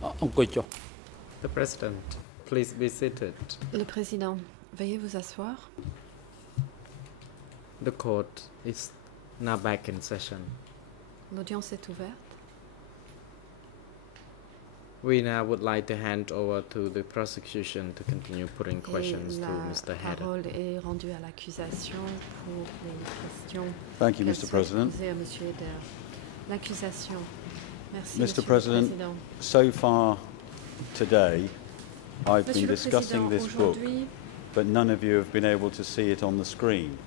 The President, please be seated. Le Président, veuillez vous asseoir. The court is now back in session. L'audience est ouverte. We now would like to hand over to the prosecution to continue putting questions to Mr. La Hedder. parole est rendue à l'accusation pour les questions Thank you, qu'elle Mr. souhaite President. poser à Monsieur Hedder. L'accusation. Merci, Mr. Monsieur President, le Président. so far today, I've Monsieur been le discussing Président, this book, aujourd'hui, but none of you have been able to see it on the screen.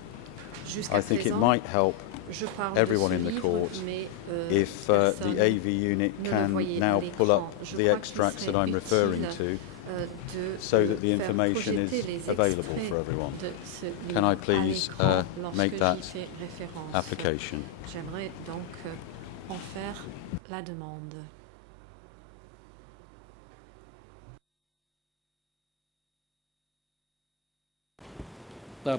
jusqu'à I think it présent, might help je parle everyone de in ce the livre, court mais, if personne the AV unit ne le can voyait now à pull up l'écran. Je the crois qu'il extracts that serait I'm referring utile, to de so that the faire information projeter is les available extraits for everyone. de ce livre Can I à please l'écran lorsque make that j'y fais référence. application? J'aimerais donc en faire la demande. The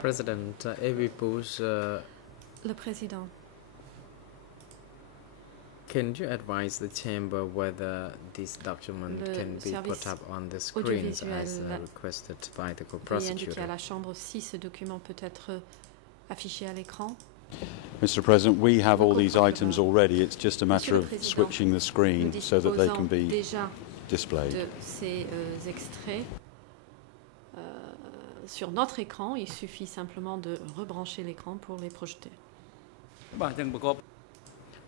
President, AV Bush, Le Président, can you advise the chamber whether this document Le can be put service up on the screens as audiovisuel requested by the veuillez indiquer co-prosecutor? à la Chambre si ce document peut être affiché à l'écran. Mr. President, we have all these Co-procureur. items already. It's just a matter Monsieur le of Président, switching the Nous screen so that they disposons can be déjà displayed. de ces extraits sur notre écran. Il suffit simplement de rebrancher l'écran pour les projeter.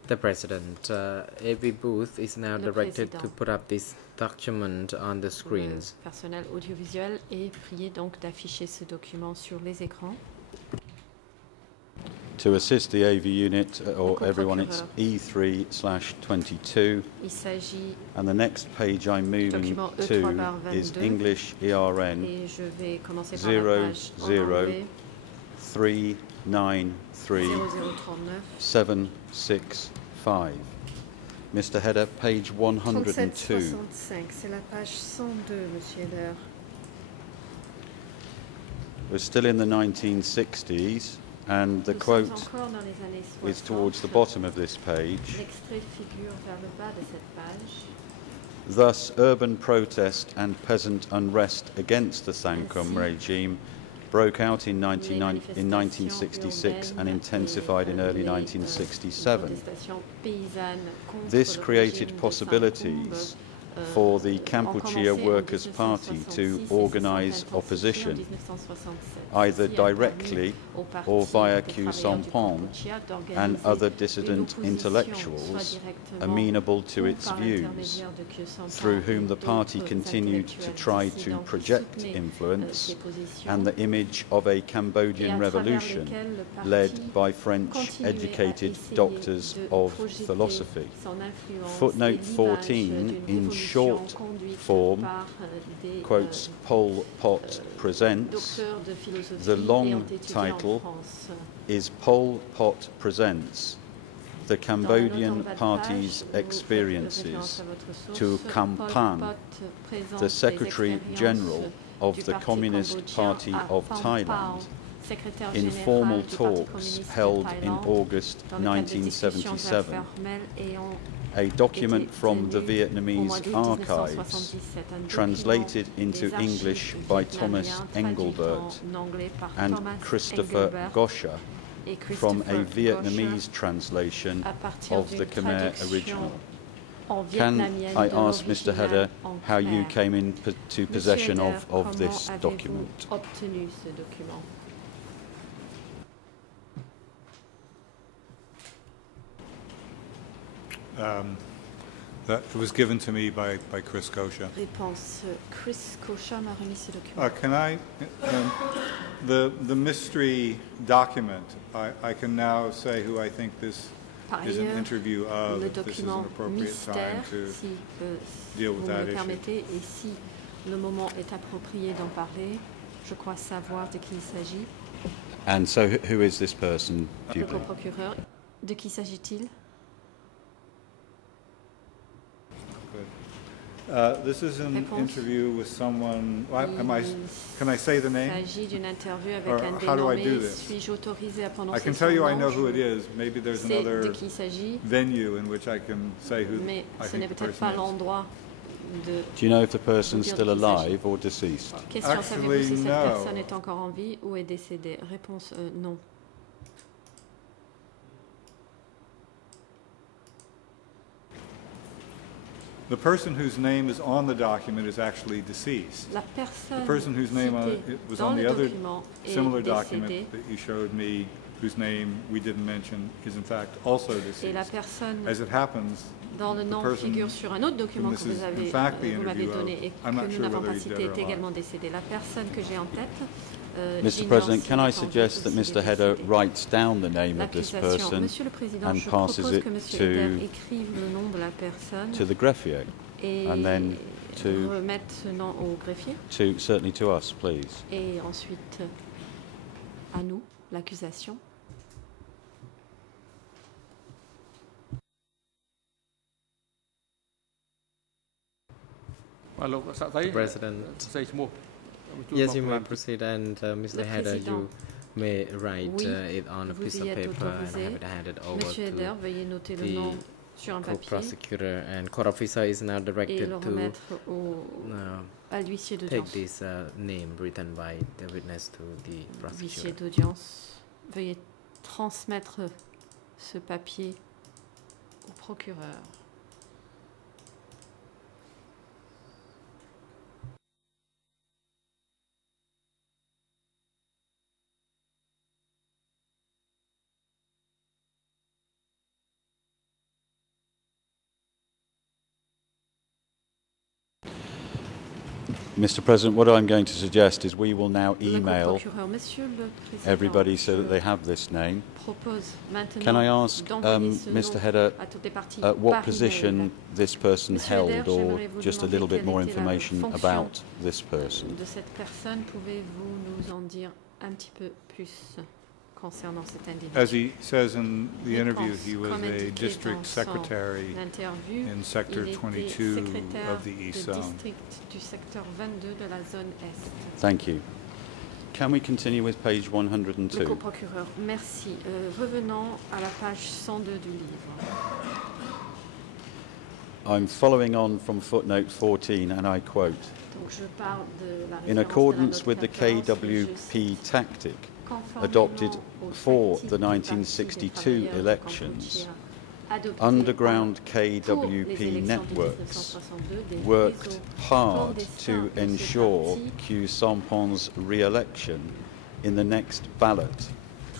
The President, AV Booth is now Le directed Président. to put up this document on the screens. Le personnel audiovisuel est prié donc d'afficher ce document sur les écrans. To assist the AV unit or Co-procureur. everyone, it's E3/22. Il s'agit, And the next page I'm moving Document to E3/22. is English ERN et je vais commencer par la 0, page en 0, anglais, 393 0039. 765. Mr. Hedder, page 102. 3765, c'est la page 102, Monsieur Hedder. We're still in the 1960s, and the Nous quote sommes encore dans les années is 60. towards the bottom of this page. L'extrait figure vers le bas de cette page. Thus, urban protest and peasant unrest against the Sankum Ainsi, regime broke out in Les 1966 and manifestations intensified in urbaines early et, 1967. protestations paysannes contre This le created régime de possibilities Sankum, for the ont Kampuchea commencé en Workers' Party 1966 to et se sont organise intensifiées en opposition, 1967. either Ceci a permis directly au parti or via des Khieu travailleurs du Samphan Kampuchea d'organiser and other une dissident opposition, intellectuals soit directement amenable to ou its par views, l'intermédiaire de Khieu Samphan through et whom the party d'autres continued to intellectuels try to dissidents qui project soutenaient, influence ces positions, and the image of a et Cambodian à travers revolution lesquels le parti led by French continuait à educated essayer doctors de of projeter philosophy. son influence Footnote et l'image 14 d'une in révolution short conduite form par des quotes Pol Pot presents. docteurs de philosophie The long ayant étudié en title France. is Pol Pot presents the Cambodian Party's experiences to Kampang, the Secretary General of the Communist Party of Thailand, in formal talks held in August 1977. A document from the Vietnamese archives, translated into English by Thomas Engelbert and Christopher Gosha, from a Vietnamese translation of the Khmer original. Can I ask Mr. Hedder how you came into possession of this document? Obtenu ce document. That was given to me by Chris Kosha. Réponse. Chris Kosha m'a remis ce document. Can I, the mystery document, I can now say who I think this Par is an ailleurs, interview of, le if this is an document appropriate time mystère, to si deal vous with me that le issue. permettez, et si le moment est approprié d'en parler, je crois savoir de qui il s'agit. And so who is this person, do you Le believe? co-procureur, de qui s'agit-il? Good. This is an Réponse. interview with someone, can I say the Il name? s'agit d'une interview avec Or un how do I dénommé. do this? Suis-je autorisé à I prononcer can son tell you I nom? know who Je it is. Maybe there's sais de another qui il s'agit, venue in which I can say who mais I ce n'est think the peut-être person pas is. l'endroit de... Do you know if the person's Dire still de qui il s'agit. alive or deceased? Question, savez-vous Actually, si cette no. personne est encore en vie ou est décédée? Réponse, non. The person whose name is on the document is actually deceased. La personne The person whose name citée was dans on le the other document est similar décédée document that you showed me, whose name we didn't mention, is in fact also et la deceased. personne As it happens, dans le nom person figure sur un autre document this que is vous in avez, fact the vous m'avez interview of, donné et I'm que not nous sure n'avons whether pas he's cité dead or est alive. également décédée. La personne que j'ai en tête, Mr. j'ignore President, s'il can est I en vie suggest ou that s'il Mr. est Hedder décédé. writes down the name of this L'accusation. person Monsieur le Président, and je passes propose it que Monsieur to- Hedder écrive le nom de la personne to the greffier, et and then to- remette ce nom au greffier certainly to us, please. et ensuite à nous, l'accusation. President. Yes, you may proceed, and Mr. Le Hedder, Président. you may write Oui, it on a vous piece y of êtes paper and autorisé. have it handed over Monsieur Hedder, to veuillez noter le the nom sur un papier co-prosecutor, and court officer is now et directed le to remettre à l'huissier take d'audience. this name written by the witness to the L'huissier prosecutor. d'audience, veuillez transmettre ce papier au procureur. Mr. President, what I'm going to suggest is we will now Le email procureur, Monsieur le Président, everybody so that je they have this name. propose maintenant Can I ask d'envoyer ce Mr. nom Hedder à toutes les parties what par position email this person Monsieur Hedder, held, or j'aimerais vous just a demander little bit quelle more était la information fonction about this person? de cette personne. Pouvez-vous nous en dire un petit peu plus concernant cet individu? As he says in the Il interview, pense, he was comme a indiqué district dans son secretary interview, in Sector il était 22 secrétaire of the East de Zone. district du secteur 22 de la zone Est. Thank you. Can we continue with page Le 102? coprocureur, merci. Revenons à la page 102 du livre. I'm following on from footnote 14, and I quote, Donc je parle de la in référence de la accordance note with the 14, et je KWP cite, tactic conformément adopted aux for tactiques the du Parti des 1962 travailleurs de elections, Kampuchea, adoptées underground pour les KWP élections de networks 1962, des worked réseaux hard clandestins to de ce ensure parti Q Sampon's re-election in the next ballot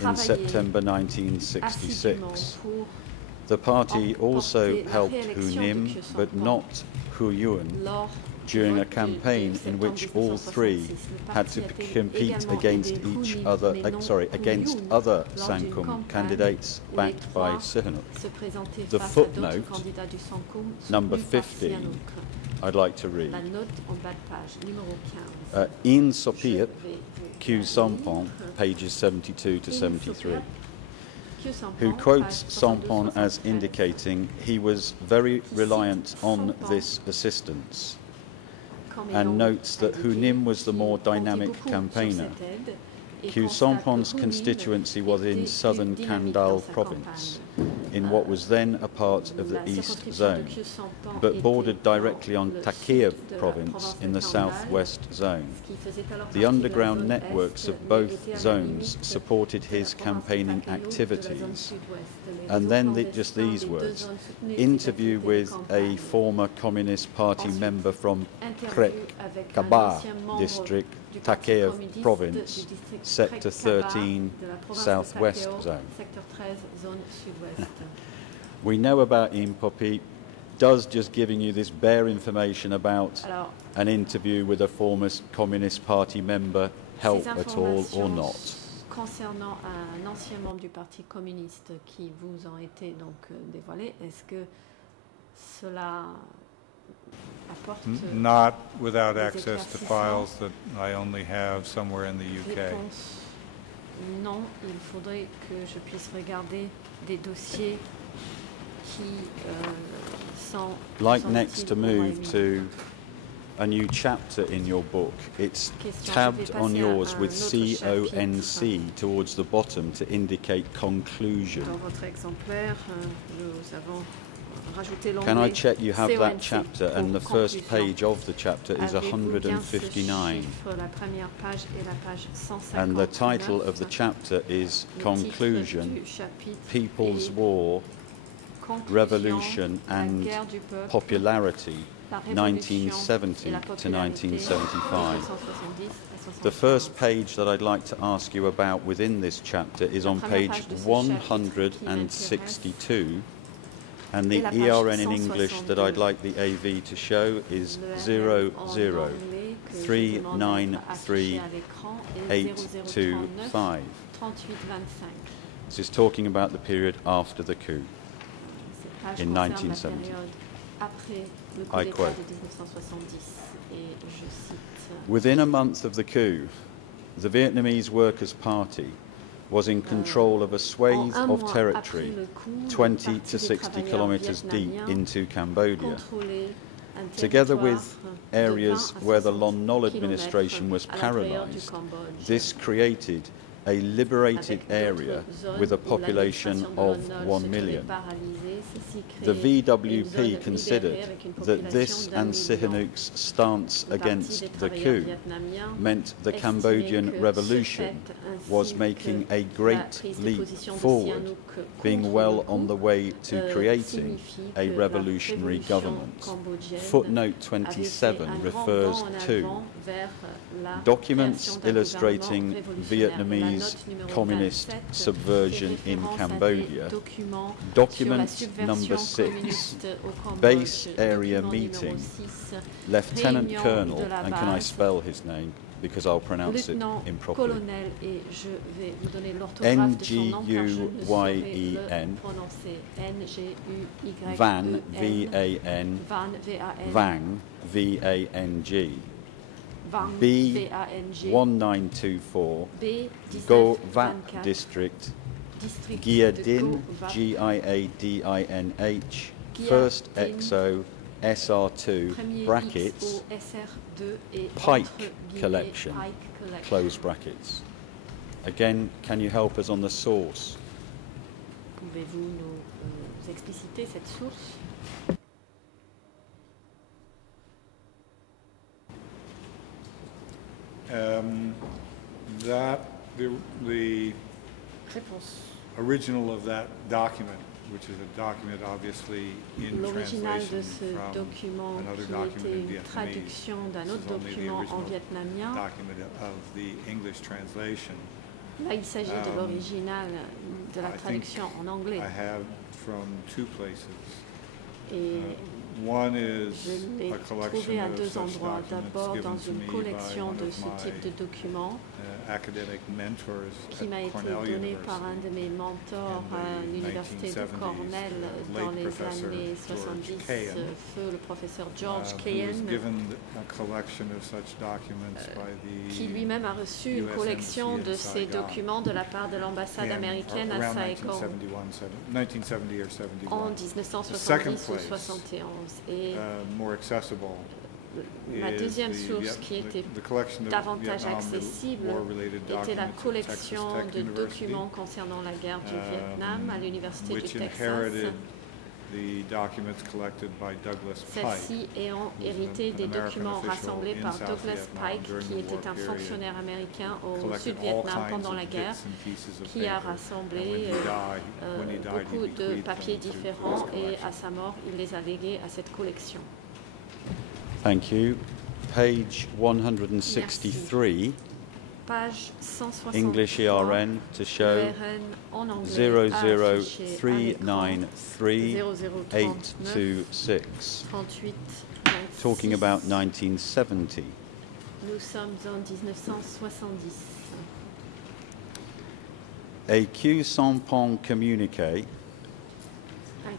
in travaillaient September assidûment 1966. pour The party also emporter la helped réélection Hu de Nim, Khieu but Samphan not Hu Yuen, lors during du a vote campaign de in which septembre all three 1966. Le had parti to a compete également against aidé Hu each Nim, other, mais non sorry, Hu against Yun, other lors d'une Sankum campagne candidates où les backed by trois Sihanouk. se présentaient The face à d'autres footnote, candidats du Sankum number soutenus par 50, Sihanouk. I'd like to read. La note en bas de page, numéro 15. In Je Sopiat, vais vous Q la Sampon, lire. pages 72 to In 73, Sopiat, Khieu who Samphan, quotes page Sampon as 72-73. indicating he was very Qui cite reliant on Sampon this assistance, Comme and ayant notes that Hu indiqué Nim was the qu'il more comptait dynamic beaucoup sur campaigner. cette aide et Q constate que Sampon's Hu Nim constituency was in était southern plus dynamique Kandal dans sa province, campagne. in what was then a part of the La East circonscription de Zone, Khieu Samphan but était bordered dans directly on le Takiev sud de la province in the province de Kandal, southwest zone. ce qui faisait alors The partie de la underground zone networks Est, of mais both était à la zones limite supported de la his province de campaigning Takeo de la zone activities. sud-ouest. Les And réseaux then clandestins just des these deux words, zones soutenaient ces interview activités de with a campagne. former Communist Party Ensuite, member from Interview Krek avec un Kaba ancien membre district, du Parti Takiev communiste province, du district sector Krek Kaba 13, de la province de southwest Takeo, zone. secteur 13, zone sud-ouest. We know about Impopi. Does just giving you this bare information about Alors, an interview with a former Communist Party member help ces at all or informations not? concernant un ancien membre du Parti communiste qui vous ont été donc dévoilés, est-ce que cela apporte Not without des access to éclaircissements? files that I only have somewhere in the UK. Réponse non, il faudrait que je puisse regarder des dossiers qui sont Like sont next to utiles au move Royaume-Uni. to a new chapter in your book, it's Question, tabbed je vais on passer à yours un with autre CONC towards the bottom to indicate conclusion. Dans votre exemplaire, nous avons rajouté l'onglet Can I check you have that CONC chapter pour and the first conclusion. page of the chapter is Avez-vous bien ce 159 chiffre, la première page et la page 159. and the title of the chapter is Le titre Conclusion, du chapitre People's est War, Conclusion, Revolution la and guerre du peuple, Popularity, la révolution 1970 et la to popularité, 1975. 1970 à 75. The first page that I'd like to ask you about within this chapter is on première page page de ce chapitre qui 162, and the Et la page ERN in English that I'd 162. like the AV to show is Le RN en anglais que je demande d'être affiché à l'écran est 0039 003825. 3825. This is talking about the period after the coup. Cette page In concerne la 1970. période après le coup I d'État quote. de 1970 et je cite Within a month of the coup, the Vietnamese Workers' Party was in control of a en swathe un of mois territory après le coup, le 20 Parti to des 60 travailleurs kilometers deep vietnamiens into Cambodia. contrôlait un Together territoire with de 20 areas à where the 60 Lon Nol kilomètres administration was à l'intérieur du paralyzed, Cambodge. this created a liberated Avec area d'autres zones with a où population l'administration de of Lon Nol 1 se trouvait million. paralysée, ceci The créait une zone VWP libérée considered avec une that population this d'1 and million. Sihanouk's stance Le Parti against des the travailleurs coup vietnamiens meant the estimait Cambodian que ce revolution fait ainsi was que making a la great prise de leap position de forward, Sihanouk being contre well le on the coup, way to creating signifie a que la revolutionary révolution government. cambodgienne Footnote avait fait 27 un grand refers bond en to avant vers la documents création d'un illustrating gouvernement révolutionnaire. La Vietnamese note numéro communist 27 subversion fait in référence à des Cambodia. documents Document sur la number subversion 6, communiste au Cambodge. base area Document meeting, numéro 6, Lieutenant réunion Colonel, de la and can I base. spell his name because I'll pronounce it Lieutenant improperly. colonel, et je vais vous donner l'orthographe de son nom car je ne saurais Nguyen. le prononcer. N-G-U-Y-E-N. Van, V-A-N, Van, V-A-N. Vang, V-A-N-G, Vang, B V-A-N-G. 1924, B, Go Vat 1924. District, District de Giadin, Go Vat. G-I-A-D-I-N-H, Giadin. first EXO, SR2, Premier brackets, XO, SR2 et Pike entre guillemets, collection, Pike collection. close brackets. Again, can you help us on the source? Pouvez-vous nous expliciter cette source? The Réponse. original of that document, which is a document obviously in L'original de translation ce from document another qui document était in une Vietnamese. traduction d'un This autre is only the document en original vietnamien. document of the English translation. Là, il s'agit de l'original de la I think traduction en anglais. I have from two places. Et One is je l'ai a collection trouvé à of deux such endroits. documents D'abord given dans to une me by collection one de of ce my type de documents academic mentors qui at m'a été Cornell donné University. par un de mes mentors in à the l'université de 1970s, Cornell late dans les professor années George 70, Cahen, feu le professeur George who was Cahen, given a collection of such documents by qui the lui-même a reçu une US collection embassy de in ces Saigon documents de la part de l'ambassade américaine à around Saigon 1970 or 71. en The 1970 second ou place, 71. Et more accessible. la is deuxième the source qui était the collection of davantage Vietnam accessible war-related était la documents at collection Texas Tech de University, documents concernant la guerre du Vietnam à l'université du which Texas. inherited the documents collected by Douglas Pike. Celles-ci ayant who was hérité an des American documents official rassemblés in par South Douglas Vietnam Pike, during qui the était war un period, fonctionnaire américain au collected Sud-Vietnam all pendant kinds la of guerre, bits and pieces of qui a paper. rassemblé And when he died, he beaucoup de bequeathed papiers them to his différents et collection. à sa mort, il les a légués à cette collection. Thank you. Page 163, Page 163. English ERN to show ERN en anglais affiché à l'écran, 0039826, 38 talking about 1970. Nous sommes en 1970. A Q Sampong communique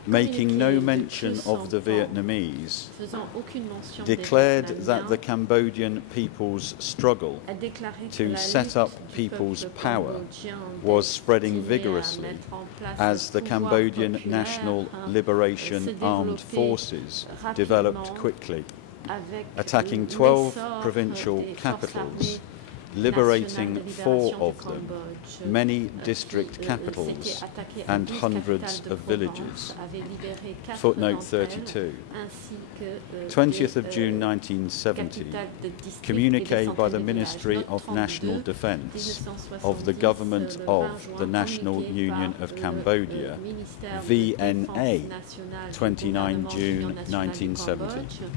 making no communiqué de mention plus of the en temps, Vietnamese, faisant aucune mention des declared that the Vietnamiens, Cambodian people's struggle a déclaré que to la set lutte up du people's peuple power cambodgien was spreading destinée à vigorously mettre en place as le the pouvoir Cambodian populaire, National se Liberation Armed développer Forces rapidement developed quickly, avec attacking l'essor 12 provincial des forces capitals, armées liberating nationales de 4 libération of du them, Cambodge, many qui, district s'était capitals, attaqué à and 10 hundreds capitales de of province, villages. avait libéré 4 Footnote d'entre elles, 32. ainsi que 20th des, of June 1970, capitales de districts et des communiqué by centaines the de villages. Ministry Note of National 32, Defence 1970, of the Government le 20 of juin, the National communiqué Union par of le, Cambodia, ministère de VNA, Défense nationale du 29 gouvernement de l'Union June nationale du 1970. Cambodge.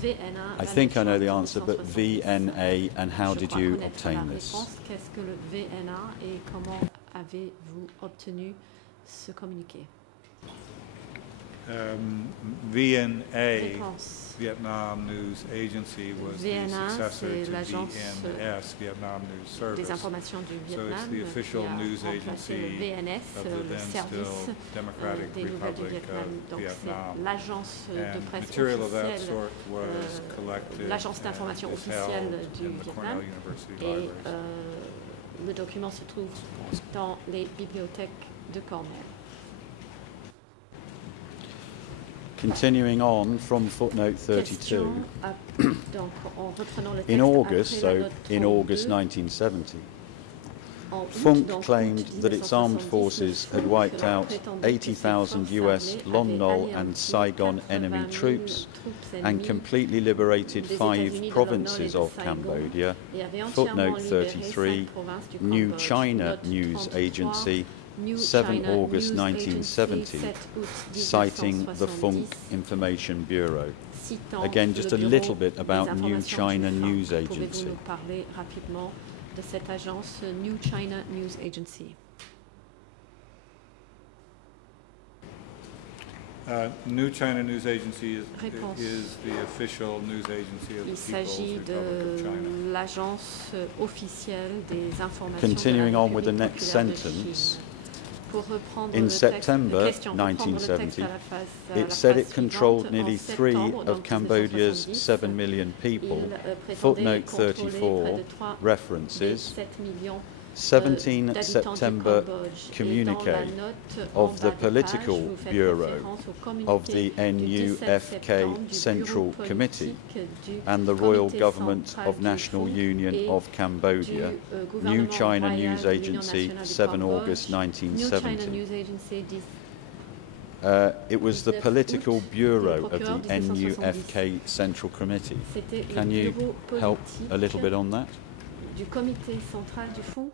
VNA, I think I know the 29 answer, but 1970. VNA, and how Je did crois you connaître la obtain this? réponse. Qu'est-ce que le VNA et comment avez-vous obtenu ce communiqué? VNA, Réponse. Vietnam News Agency, was the VNA, successor c'est to l'agence VNS, Vietnam News des Service. informations du So Vietnam, it's the official qui a news remplacé agency le VNS, of the le then service still Democratic des nouvelles du Republic Vietnam. of Donc c'est Vietnam. l'agence de And presse material of that officielle, sort was collected l'agence d'information and is officielle held du in the Vietnam. Cornell University Et libraries. le document se trouve dans les bibliothèques de Cornell. Continuing on from footnote 32, Question donc en reprenant le texte in August, après la so note in 32, August 1970, en août, Funk donc, claimed août that its armed 1970, forces had Funk wiped out prétendait que ses 80,000 forces US armées Lon avaient Nol anéanti and Saigon 80 enemy 000 troops troupes and ennemies completely liberated des 5 États-Unis de Lon Nol et provinces de of Saigon, Cambodia. et avait entièrement Footnote libéré 33, 5 provinces du New Cambodge. China Note News 33, Agency, New 7 China August News 1970, Agency, 7 août citing the 1970, Funk Information Bureau. citant Again, just le a bureau little bit des about New informations China du FUNK. News Pouvez-vous Agency. nous parler rapidement de cette agence New China News Agency? New China News Agency Réponse. is the official news agency of Il the People's s'agit Republic of de China. l'agence officielle des informations Continuing de la on with the République next populaire de sentence, Chine. Pour reprendre in le texte, September question, reprendre le texte 1970, à la phase- à it la said phase it controlled suivante, nearly en 3 septembre, of donc Cambodia's 1970, 7 million people. il, prétendait Footnote contrôler 34 près de 3 des references 7 millions 17 d'habitants September du Cambodge. Et communiqué dans la note en of the bas de page, Political vous faites Bureau référence au communiqué of the du 17 NUFK septembre du Central Bureau Committee politique du and the Royal Comité Government central of du National FUNK Union et of Cambodia, du, New gouvernement China royal News de l'Union Agency, nationale du 7 Cambodge. August New China 1970. News Agency dit It was the 19 Political août, Bureau le of procureur the 1970. NUFK Central Committee. c'était Can le you bureau help politique a little bit on that? du comité central du FUNK.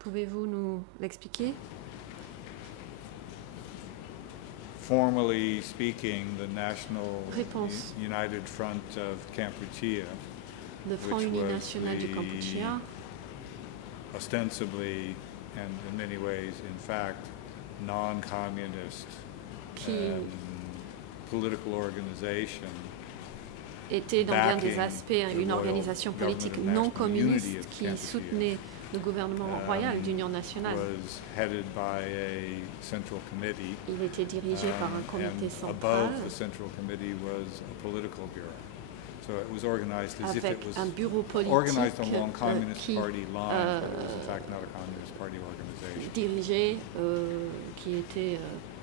Pouvez-vous nous l'expliquer? Formally speaking, the National Réponse. United Front of Kampuchea, Le Front Which Uni was National du the- Kampuchea, ostensibly and in many ways, in fact, non-communist qui political organization, était dans bien des backing aspects the une royal organisation politique government of non national unity communiste of qui Kampuchea. soutenait le gouvernement royal d'union nationale. was headed by a central committee. Il était dirigé par un comité And central above the central committee was a political bureau. So it was organized as if avec it was un bureau organized politique along Communist qui Party lines, but it was in fact not a Communist Party organization. dirigé, qui était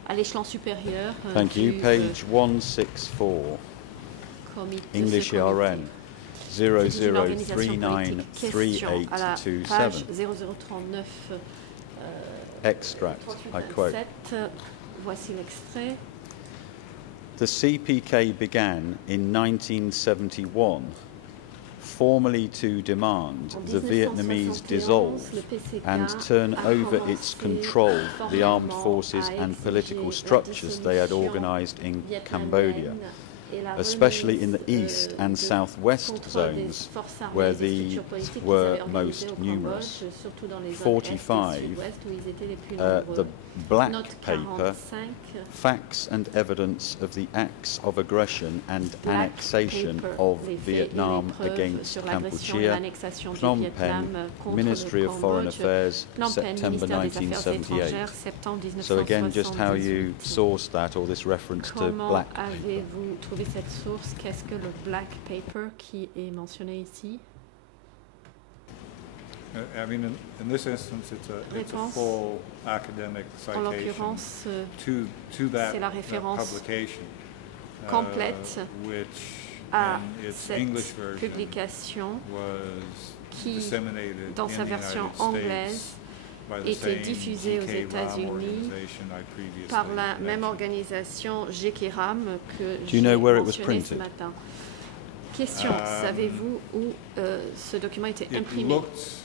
à l'échelon supérieur Thank you. du Page 164, comité. English ce comité. ERN C'est une organisation politique. Question à la page 00393827. 0039 Extract, I quote. 3827. Voici l'extrait. The CPK began in 1971 formally to demand En the Vietnamese 1971, dissolve le PCK and turn a over its commencé control the armed formellement forces à and exiger political la structures they had dissolution organized in vietnamienne Cambodia, et la especially in the remise, east and de southwest contrôle des zones forces armées where et des structures these politiques qu'ils were avaient organisées most au numerous. Cambodge, surtout dans les zones est et 45, sud-ouest où ils étaient les plus The nombreux. Black Note Paper, 45, Facts and Evidence of the Acts of Aggression and Black Annexation Paper, of les faits et Vietnam les preuves against sur l'agression et Kampuchea, l'annexation du Phnom Vietnam Penh, contre Ministry le of Foreign Cambodge, Affairs, Phnom Penh, September ministère des Affaires 1978. étrangères, septembre So again, just how you 1978. sourced that, or this reference to Comment Black Paper. avez-vous trouvé cette source? Qu'est-ce que le Black Paper qui est mentionné ici? I mean, in this instance, it's a Réponse. full academic En citation l'occurrence, to that c'est la référence publication, complète which à in its cette English version publication was qui, disseminated dans in sa the version United anglaise, States by the était same diffusée aux G.K. Ram États-Unis organization I previously par la même mentioned. organisation G.K. Ram que Do you j'ai know where it was mentionné ce printed? matin. Question, savez-vous où ce document était It imprimé? looked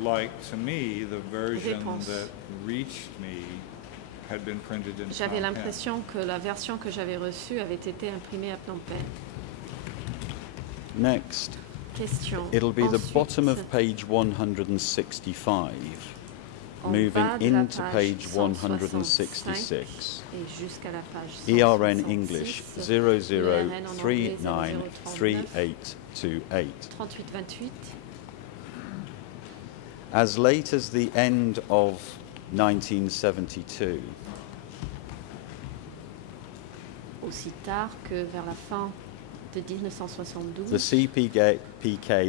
like to me the version Réponse. that reached me had been printed in J'avais Phnom Penh. l'impression que la version que j'avais reçue avait été imprimée à Phnom Penh. Next, Question. it'll be the Ensuite, bottom of page 165, en moving bas de la into page 166. et jusqu'à la page ERN 166, English ERN en anglais 00393828. 3828. As late as the end of 1972, Aussi tard que vers la fin de 1972, the CPK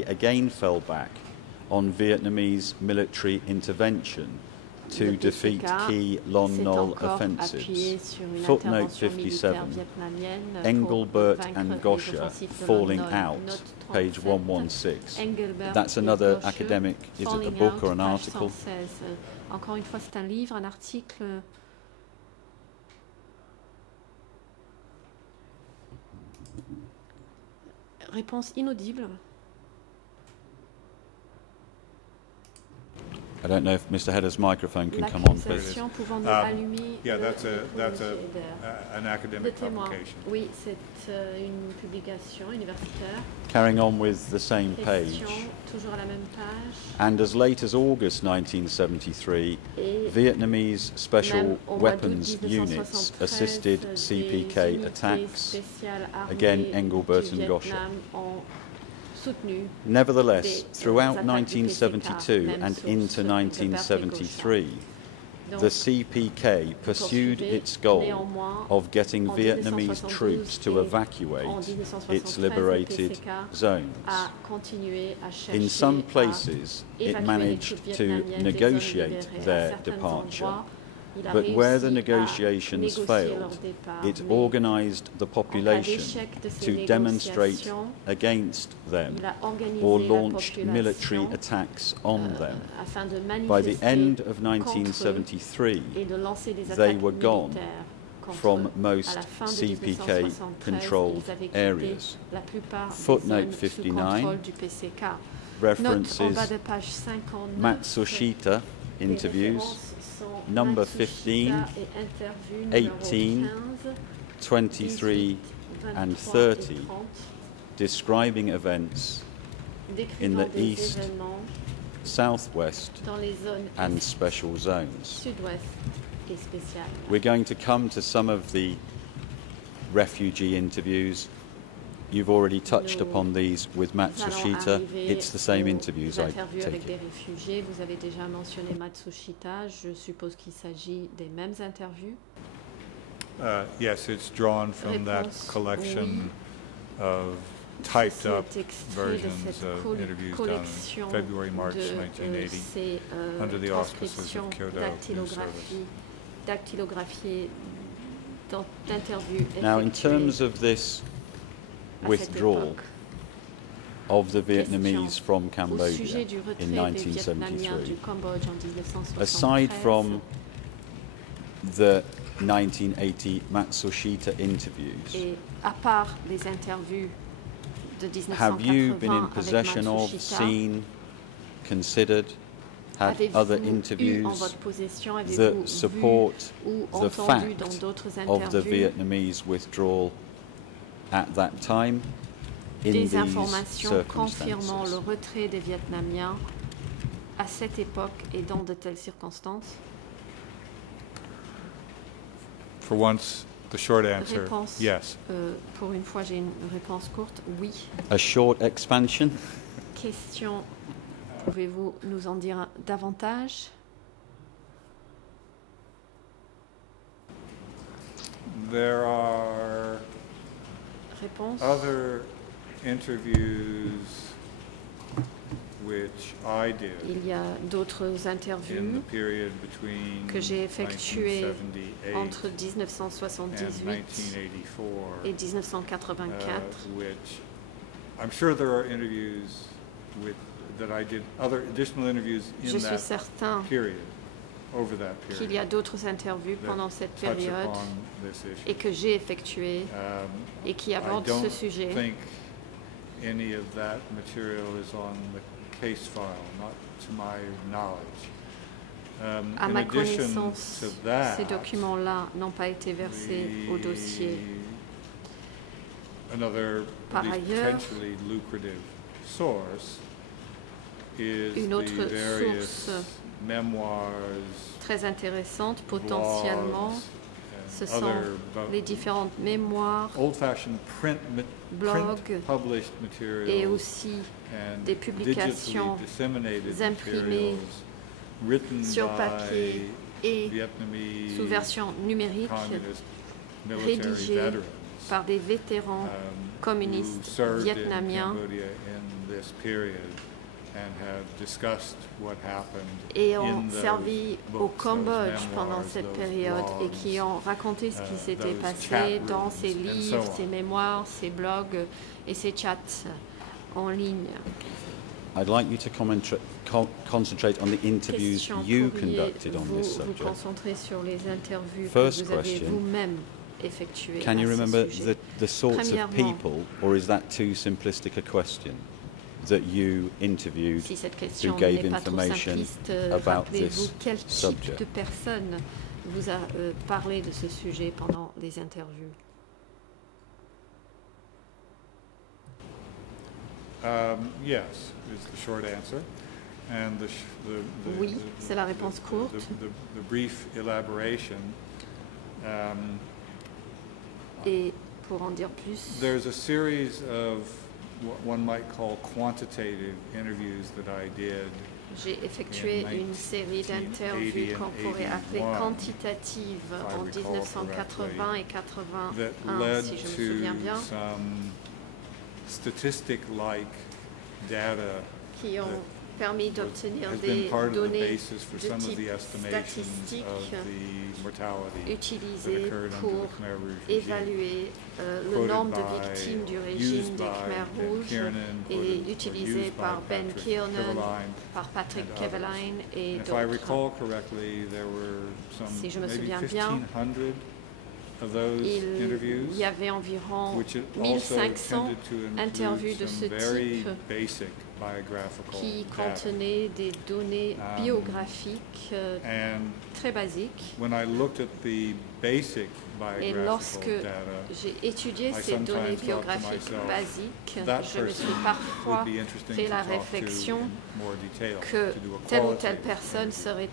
again fell back on Vietnamese military intervention to le defeat PCK key Lon s'est Nol encore offensives. appuyé sur une Footnote intervention militaire 57, vietnamienne pour Engelbert vaincre and les Gosha offensives de falling Lon Nol. out, Note page 37, 116. Engelbert That's et another Gosha, academic, is it a falling book out, or an page article? 116. Encore une fois, c'est un livre, un article. Réponse inaudible. I don't know if Mr. Header's microphone can come on, please. L'accusation pouvant nous Um, allumer Yeah, le that's micro, Monsieur Hébert. an Le academic témoin. publication. Oui, c'est une publication universitaire. Carrying on with the same page. Question, toujours à la même page. And as late as August 1973, Et Vietnamese Special même au mois d'août Weapons Units 1973, assisted des CPK unités attacks. spéciales armées Again, Engelbert du and Gosha. Vietnam ont soutenu Nevertheless, des throughout attaques du 1972 PCK, and même into source, 1973, Donc, the CPK pursued poursuivait its goal néanmoins of getting en Vietnamese 1972 troops to et evacuate en 1973, its le liberated PCK zones. a continué à chercher In some à places, it évacuer les managed troupes to vietnamiennes des zones negotiate libérées. À their certains departure. endroits, il a But where the réussi à negotiations négocier failed, leur départ, it mais organised the en cas population d'échec de ces to demonstrate négociations, against them il a organisé or la launched population, military attacks on them. afin de By the manifester end of contre eux 1973, et de lancer des they attaques were gone militaires contre from eux. À most la fin de CPK 1973, controlled ils avaient quitté areas. la plupart Footnote des zones sous 59 contrôle du PCK. Note en References bas de page 59. Matsushita les interviews, références sont number Matsushita 15, et interview numéro 18, 15, 23 18, and 23 et 30, 30, describing events décrivant the des east événements southwest dans les zones and est, special zones. sud-ouest et spéciales. We're going to come to some of the refugee interviews. You've already touched Nous upon these with Nous allons Matsushita. arriver It's the same aux interviews, I interviews avec take des it. réfugiés. Vous avez déjà mentionné Matsushita. Je suppose qu'il s'agit des mêmes interviews. Yes, it's drawn from that Réponse, collection of typed Ceci up est extrait de versions cette of interviews done collection in February, March de 1980 ces under the auspices transcriptions of Kyoto News Service. dactylographiées d'interviews Now, in effectuées terms of this à cette withdrawal époque. of the Vietnamese from Au Cambodia sujet du retrait in des Vietnamiens 1973, du Cambodge en 1973, aside from the 1980 Matsushita interviews, et à part les interviews de have you been 1980 in avec possession of, Matsushita, seen, considered, had other avez-vous eu en interviews votre possession, avez-vous that vu support ou the entendu dans fact d'autres of the interviews Vietnamese withdrawal at that time in des these informations confirmant le circumstances? retrait des Vietnamiens à cette époque et dans de telles circonstances? For once, the short answer, Réponse. yes. Pour une fois, j'ai une réponse courte. Oui. A short expansion? Question. Pouvez-vous nous en dire davantage? There are Réponse. other interviews which I did Il y a d'autres in the interviews period between que j'ai effectuées 1978 entre and 1978 1984, et 1984. which I'm sure there are interviews that I did, other additional interviews Je in suis that certain period, over that qu'il y a period, d'autres interviews pendant cette touch période upon this issue. et que j'ai effectuées et qui I abordent don't ce sujet. think any of that material is on the case file, not to my knowledge. À In ma addition connaissance, to that, ces documents-là n'ont pas été versés au dossier. Another Par ailleurs, potentially lucrative source is une autre the various source memoirs, très intéressante, potentiellement, ce blogs, and sont other les différentes mémoires old-fashioned print blogs published materials et aussi and des publications digitally disseminated imprimées materials written sur by papier et Vietnamese sous version numérique communist military rédigées veterans par des vétérans who communistes served in vietnamiens Cambodia in this period and have discussed what happened et in ont those servi au books, Cambodge those pendant memoirs, cette those période et blogs, qui ont raconté ce qui s'était those passé chat dans rooms ces and livres, so on. ces mémoires, ces blogs et ces chats en ligne. I'd like you to concentrate on the interviews Question, you conducted on pourriez-vous this vous subject. concentrer sur les interviews First que vous avez question. vous-même effectuées Can à you ce remember sujet? the sorts of Premièrement, people, or is that too simplistic a question, that you interviewed Si cette question who gave n'est pas trop information simpliste, about rappelez-vous this quel type subject? de personne vous a parlé de ce sujet pendant les interviews? Yes, is the short answer. And Oui, c'est la réponse courte. The brief elaboration. Et pour en dire plus, There's a series of what one might call quantitative interviews that I did j'ai effectué in une série 1980 d'interviews qu'on pourrait appeler 81, quantitatives if I en recall 1980 et that 81, led si je me to souviens bien, some statistic-like data qui ont permis d'obtenir has des been part of the données basis for de some of type the estimations statistique of the mortality that utilisées occurred under pour the Khmer Rouge regime. évaluer le Quoted nombre de by, victimes du used régime des by Khmer Ben Rouges Kiernan, et quoted or utilisé used by par Ben Patrick Kiernan, Keveline, par Patrick and others. Keveline et And if I d'autres. recall correctly, there were Si je me maybe souviens bien, 1,500 of those Il interviews, y avait environ which it also 1500 tended to interviews de include ce some very type basic biographical qui data. contenaient des données biographiques And très basiques. when I looked at the basic Et lorsque biographical data, j'ai étudié I ces sometimes données thought to biographiques myself, basiques, that je me person suis parfois would be interesting fait to la talk to réflexion in more detail, que to do a telle ou telle qualitative personne interview. serait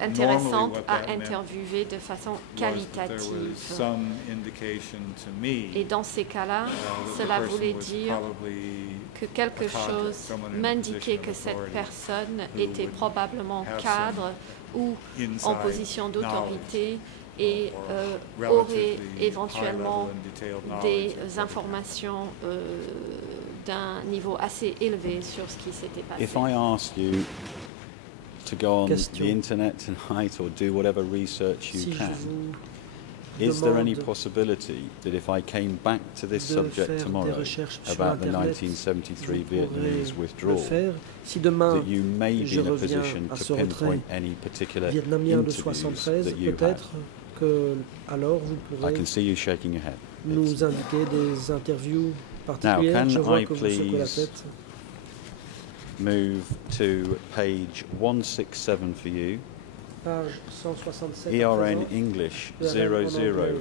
And intéressante normally what à that meant interviewer de façon was that there was qualitative. some indication to me Et dans ces cas-là, that the cela person voulait was dire probably que quelque a cadre, chose someone in a m'indiquait position que of cette authority personne who était would probablement have cadre ou en inside position d'autorité knowledge et or aurait relatively éventuellement high-level and detailed des knowledge of what informations d'un niveau assez élevé sur ce qui s'était passé. If I asked you to go on Question. the internet tonight or do whatever research you Si je can, vous is there any demande possibility that if I came back to this de subject faire des tomorrow recherches sur about the Internet, 1973 vous pourrez Vietnamese le withdrawal, faire. Si demain that you may be je in a reviens position à to ce retrait pinpoint any particular vietnamien de interviews 73, that you had? peut-être que alors vous I pourrez can see you shaking your head. nous indiquer des interviews particulières. can Je vois I que vous secouez la please tête. Move to page 167 for you. Page 167. ERN English ERN en anglais.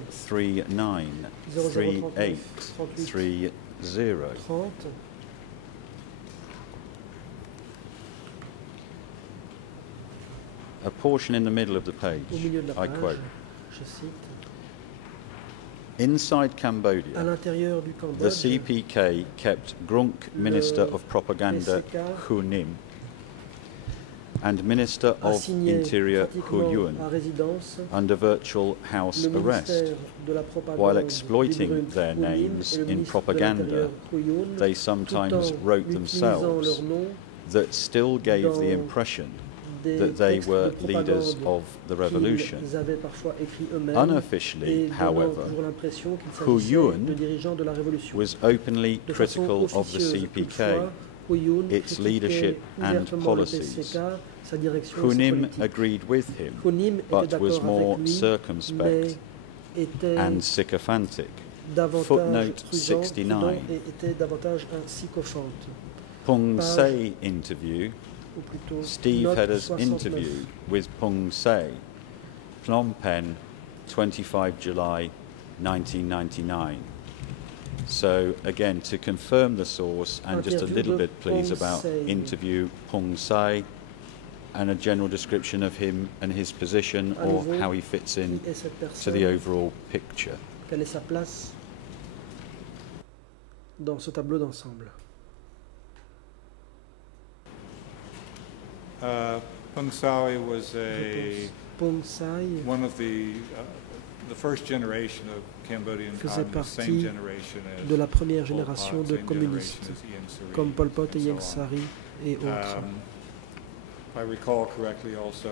00393830. 30. A portion in the middle of the page, Au milieu de la I page, quote, je cite, inside à Cambodia, l'intérieur du the Cambodge, CPK kept Grunk Minister of Propaganda PCK Hu Nim and Minister of assigné Interior Hu pratiquement Yun à résidence under virtual house le arrest. ministère de la propagande While du exploiting Brunk their Hu Nim names et le in ministre de propaganda, l'Intérieur Hu Yun, they tout sometimes en wrote utilisant themselves leur nom that still gave dans the impression des that they textes were de leaders propagande of the revolution. qu'ils avaient parfois écrits eux-mêmes Unofficially, et donnant however, toujours l'impression qu'il Hu s'agissait Yun de dirigeants de la révolution. was openly De façon critical of the officieuse, CPK, toutefois, Hu Yun its critiquait leadership and ouvertement le policies. PCK, sa direction Hu et ses Nim politiques. agreed with him, Hu Nim était but was d'accord more avec lui, circumspect mais était and sycophantic. davantage Footnote prudent, 69. prudent et était davantage un sycophante. Pung Page- Se interview, Ou plutôt, Steve note Hedder's 69. interview with Pung Se, Phnom Penh, 25 July 1999. So again, to confirm the source and just a Interview little de bit please Pung about Se. interview Pung Se and a general description of him and his position À or nouveau, how he fits in Qui est cette to the personne? overall picture. Quelle est sa place dans ce tableau d'ensemble? Pung Sawi was Réponse. Pung Sai one of the first generation of Cambodian faisait communists, same partie generation as de la première Pol Pot, génération de same communistes, generation as Ieng Sary, comme Pol Pot et and so Ieng on. Sary et autres. If I recall correctly, also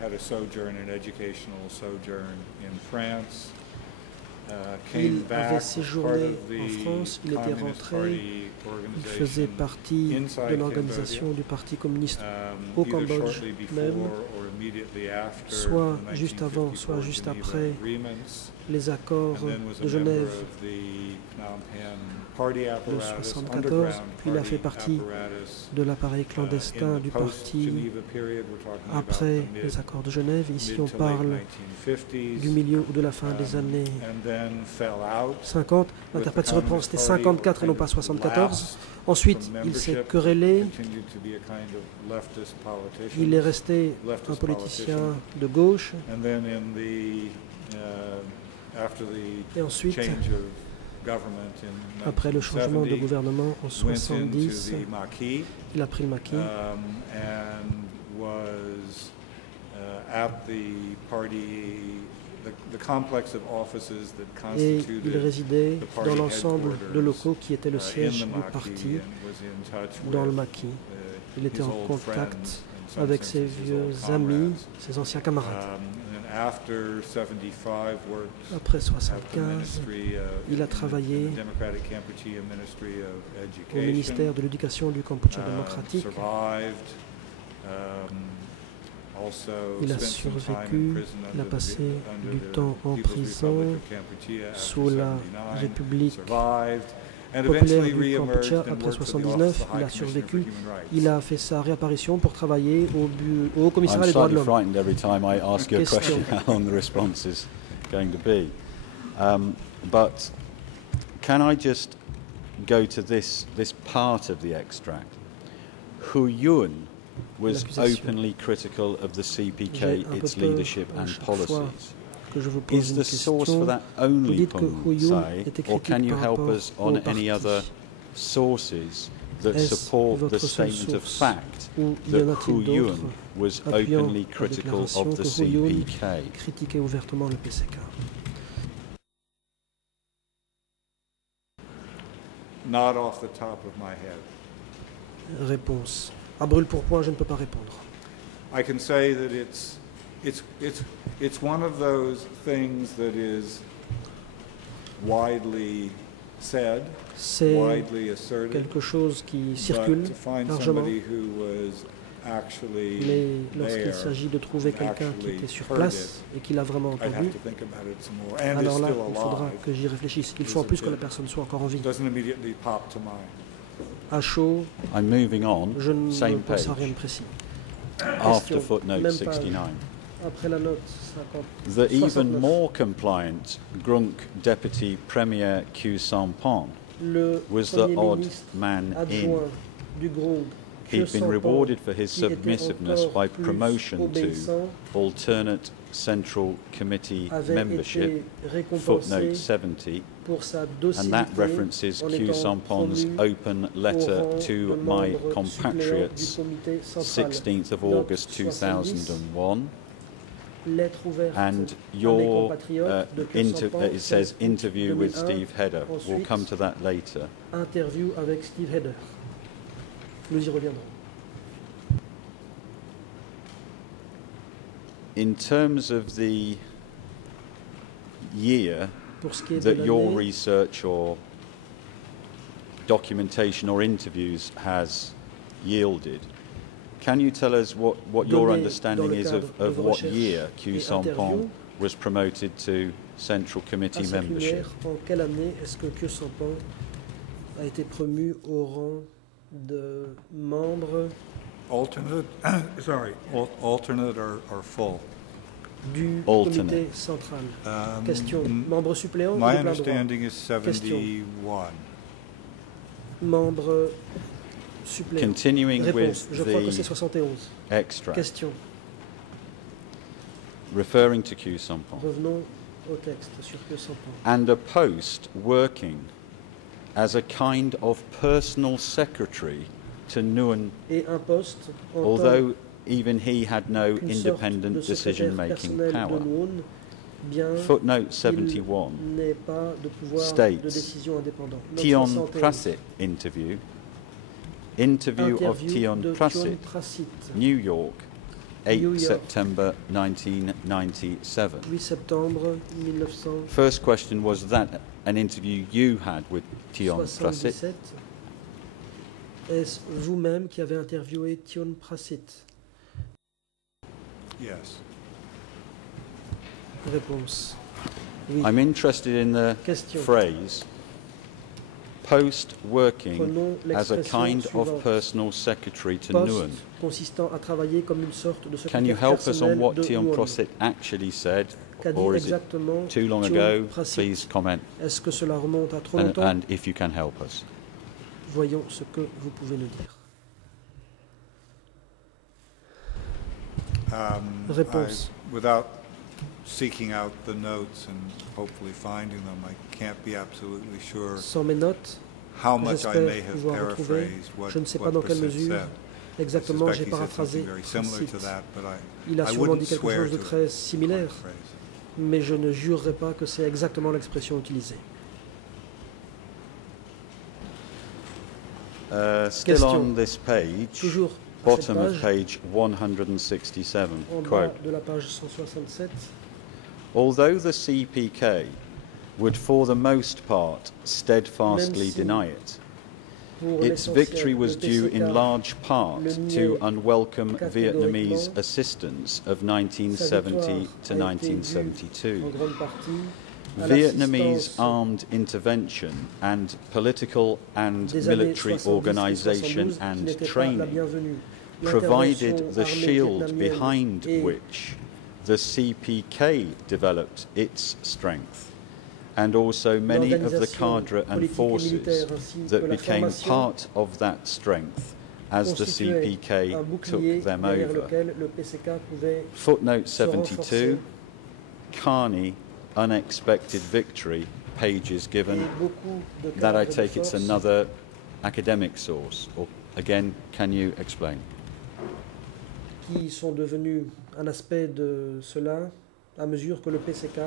had a sojourn, an educational sojourn in France. Came Il back avait as part séjourné of the en France, il était Communist rentré, Party il faisait organization, partie inside de l'organisation Cambodia. du Parti communiste au Either Cambodge shortly before même, or immediately after soit the juste avant, soit 1954 juste Geneva après agreements, les accords and then was a de Genève member of the Phnom Penh party de apparatus, 1974, underground puis il a fait party partie apparatus. de l'appareil In clandestin the du parti post-Geneva period, we're talking about après the les accords de Genève. Ici, on mid to late parle 1950s, du milieu ou de la fin des années and then fell out 50. L'interprète se reprend, c'était 54 et non pas 74. Ensuite, il s'est querellé. continued to be a kind of leftist politician. Il est resté un politicien de gauche. And then in the after the Et ensuite, change of government in après le changement de 1970, gouvernement en went into 70, the Maquis il a pris le maquis and was at the party, the complex of offices that et il constituted résidait the party dans l'ensemble de headquarters, locaux qui étaient le in siège the du Maquis parti and was in touch dans le with, maquis. Il était his en old contact friends, in some avec senses, ses his vieux old amis, comrades. ses anciens camarades. And after 75, worked Après at the 75, ministry, il a in travaillé the Democratic Kampuchea Ministry of au Education. ministère de l'Éducation du Cambodge démocratique. Survived. Also Il a spent some time in survécu, prison il a under passé the du People's temps en Republic prison of Kampuchea after sous la 79, République survived, and populaire eventually du re-emerged Kampuchea and après worked for the 79. Office of the Il High a Commissioner for survécu. Human Rights. Il a fait sa réapparition pour travailler au commissariat I'm des droits de slightly l'homme. frightened every time I ask you a Question. question how long the response is going to be. But can I just go to this part of the extract? Hu Yun was L'accusation. openly critical of the J'ai CPK, un peu its peur leadership à and chaque fois policies. que je vous pose Is une the source question. for that Vous only dites que Hu Pung Yun Sai, était or can critique you par help rapport us on au any parti. other sources that Est-ce support votre the seule statement of source fact Ou y that en a-t-il Hu d'autres Yun was appuyant openly la critical déclaration of the que Hu Yun CPK? critiquait ouvertement le PCK? Not off the top of my head. Réponse. À brûle pour point, je ne peux pas répondre. I can say that it's one of those things that is widely said, C'est widely asserted, quelque chose qui but circule to find largement, somebody who was actually mais lorsqu'il there, s'agit de trouver quelqu'un qui était sur place et qui l'a vraiment I'd have entendu, to think about it some more. And is alors là, still il faudra alive. que j'y réfléchisse. Il faut en plus que la personne soit encore en vie. Doesn't immediately pop to mind. À chaud, I'm moving on, je ne same pense page. à rien de précis. after Question, footnote même page. 69. Après la note The 50, even 69. more compliant Grunk Deputy Premier Q Sampon Le was the Premier odd ministre man in. adjoint du Grung, He'd been rewarded for his qui était submissiveness encore by plus promotion to obéissant, alternate Central Committee avait membership, été footnote récompensé 70, pour sa and that docilité references en Q étant Sampon's promu open au letter rang to de my membre suppléant du compatriots, comité central. 16th of Note August 70, 2001, lettre ouverte and à mes your compatriotes de it says 16 interview with 2001. Steve Hedder. We'll Ensuite, come to that later. interview avec Steve Hedder. Nous y reviendrons. In terms of the year Pour ce qui est de that your l'année, research or documentation or interviews has yielded, can you tell us what your Donné understanding dans le is cadre de of vos what recherches year Q et Sampon interviews, was promoted to Central à Committee cette membership? lumière, en quelle année est-ce que Q Sampon a été promu au rang de membre Alternate, alternate or full? du Alternate. comité central? Question. Membre suppléant ou de My plein droit? understanding is 71. Membre suppléant. Continuing Réponse. with Je crois que c'est the 71. extract, Question. referring to Q Sampon, Revenons au texte sur Q Sampon. and a post working as a kind of personal secretary to Nguyen, Et un poste en tant although even he had no qu'une sorte de independent secrétaire decision-making personnel power. de Nguyen, bien Footnote qu'il 71 n'ait pas de pouvoir states, de décision indépendant. Note Tion 71. Prasit interview of Interview Tion de Prasit, Tion Prasit, New York, 8 New York. September 1997. 8 septembre 1977. First question, was that an interview you had with Tion Prasit? Est-ce vous-même qui avez interviewé Tion Prasit? Yes. Réponse. Oui. I'm interested in the Question. phrase post working Prenons as a l'expression kind of suivante. personal secretary to Poste Nguyen. consistant à travailler comme une sorte de Can you secrétaire help us on personnel what de Tion Nguyen. Prasit actually said, Qu'a dit or is it exactement too long Tion ago? Prasit? Please comment, Est-ce que cela remonte à trop and, longtemps? and if you can help us. Voyons ce que vous pouvez nous dire. Réponse. Without seeking out the notes and hopefully finding them, I can't be absolutely sure Sans mes notes, how much I may j'espère have pouvoir retrouver. paraphrased what Je ne sais pas dans quelle Prasit mesure said. exactement I j'ai suspect he said paraphrasé something very similar to Prasit. that, but Il a I sûrement wouldn't dit quelque swear chose de to très it. similaire, Paraphrase. mais je ne jurerai pas que c'est exactement l'expression utilisée. Still Question. on this page, Toujours à cette bottom of page, page 167, en bas quote, de la page 167, although the CPK would for the most part steadfastly Même si, deny it, pour its l'essentiel, victory le was due PCK in large part le to niait unwelcome Vietnamese catégoriquement. assistance of Sa 1970 to victoire a été due 1972. en grande partie à Vietnamese l'assistance armed intervention and political and des années military 70 et organisation 72 qui and n'était pas la training bienvenue. provided L'intervention the armée shield vietnamienne behind et which the CPK developed its strength, and also many of the l'organisation cadre and politique et forces militaire ainsi que that la became formation part of that strength as the constituaient CPK un took bouclier them derrière over. lequel le PCK pouvait Footnote se renforcer. 72, Carney, unexpected victory, pages Et given. beaucoup de That I cadres de take it's force another academic source. Or again, can you explain? qui sont devenus un aspect de cela à mesure que le PCK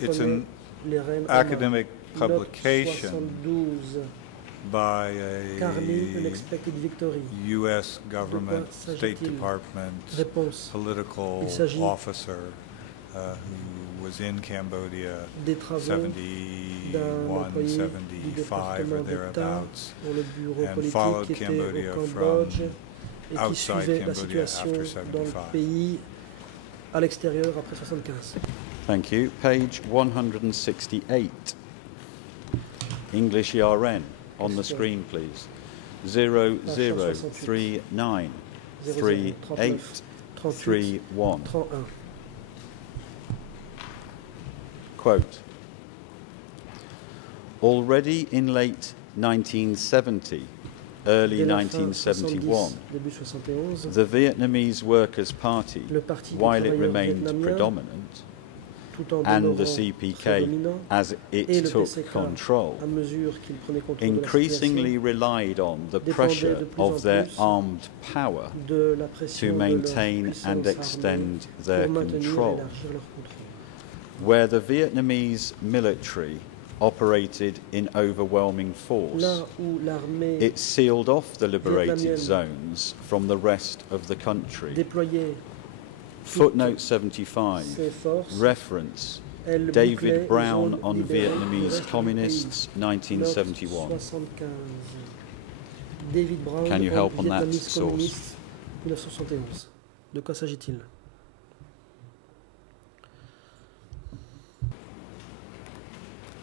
It's prenait an les rênes en main. academic Note publication 72, by Carney, a Unexpected Victory. U.S. government, s'agit-il? State Department, Réponse. political Il s'agit officer who was in Cambodia Des travaux 71, d'un employé du 75 or département d'État thereabouts, pour le bureau and politique followed qui était Cambodia au from Cambodge et qui outside suivait la Cambodia situation after dans le 75. pays à l'extérieur après 75. Thank you. Page 168. English ERN on the Question. screen, please. 0039. 3831. 31. Quote, already in late 1970, early Dès la fin 1971, 70, début 71, the Vietnamese Workers' Party, le Parti des while it travailleurs remained vietnamiens, predominant, tout en and the demeurant très CPK dominant, as et it le took PCK, control, à mesure qu'il prenait contrôle de la increasingly situation, relied on the dépendait pressure de plus en of their plus armed power de la to pression de leur maintain puissance and armée extend their pour maintenir et control. élargir leur contrôle. Where the Vietnamese military operated in overwhelming force, Là où l'armée it sealed off the liberated vietnamienne zones from the rest of the country. déployait Footnote 75, ses forces, reference elle bouclait David les Brown zones on libérées du Vietnamese reste du Communists, pays. Note 1971. 75. David Brown Can you help on that Vietnamese source? Communists, 1971. De quoi s'agit-il?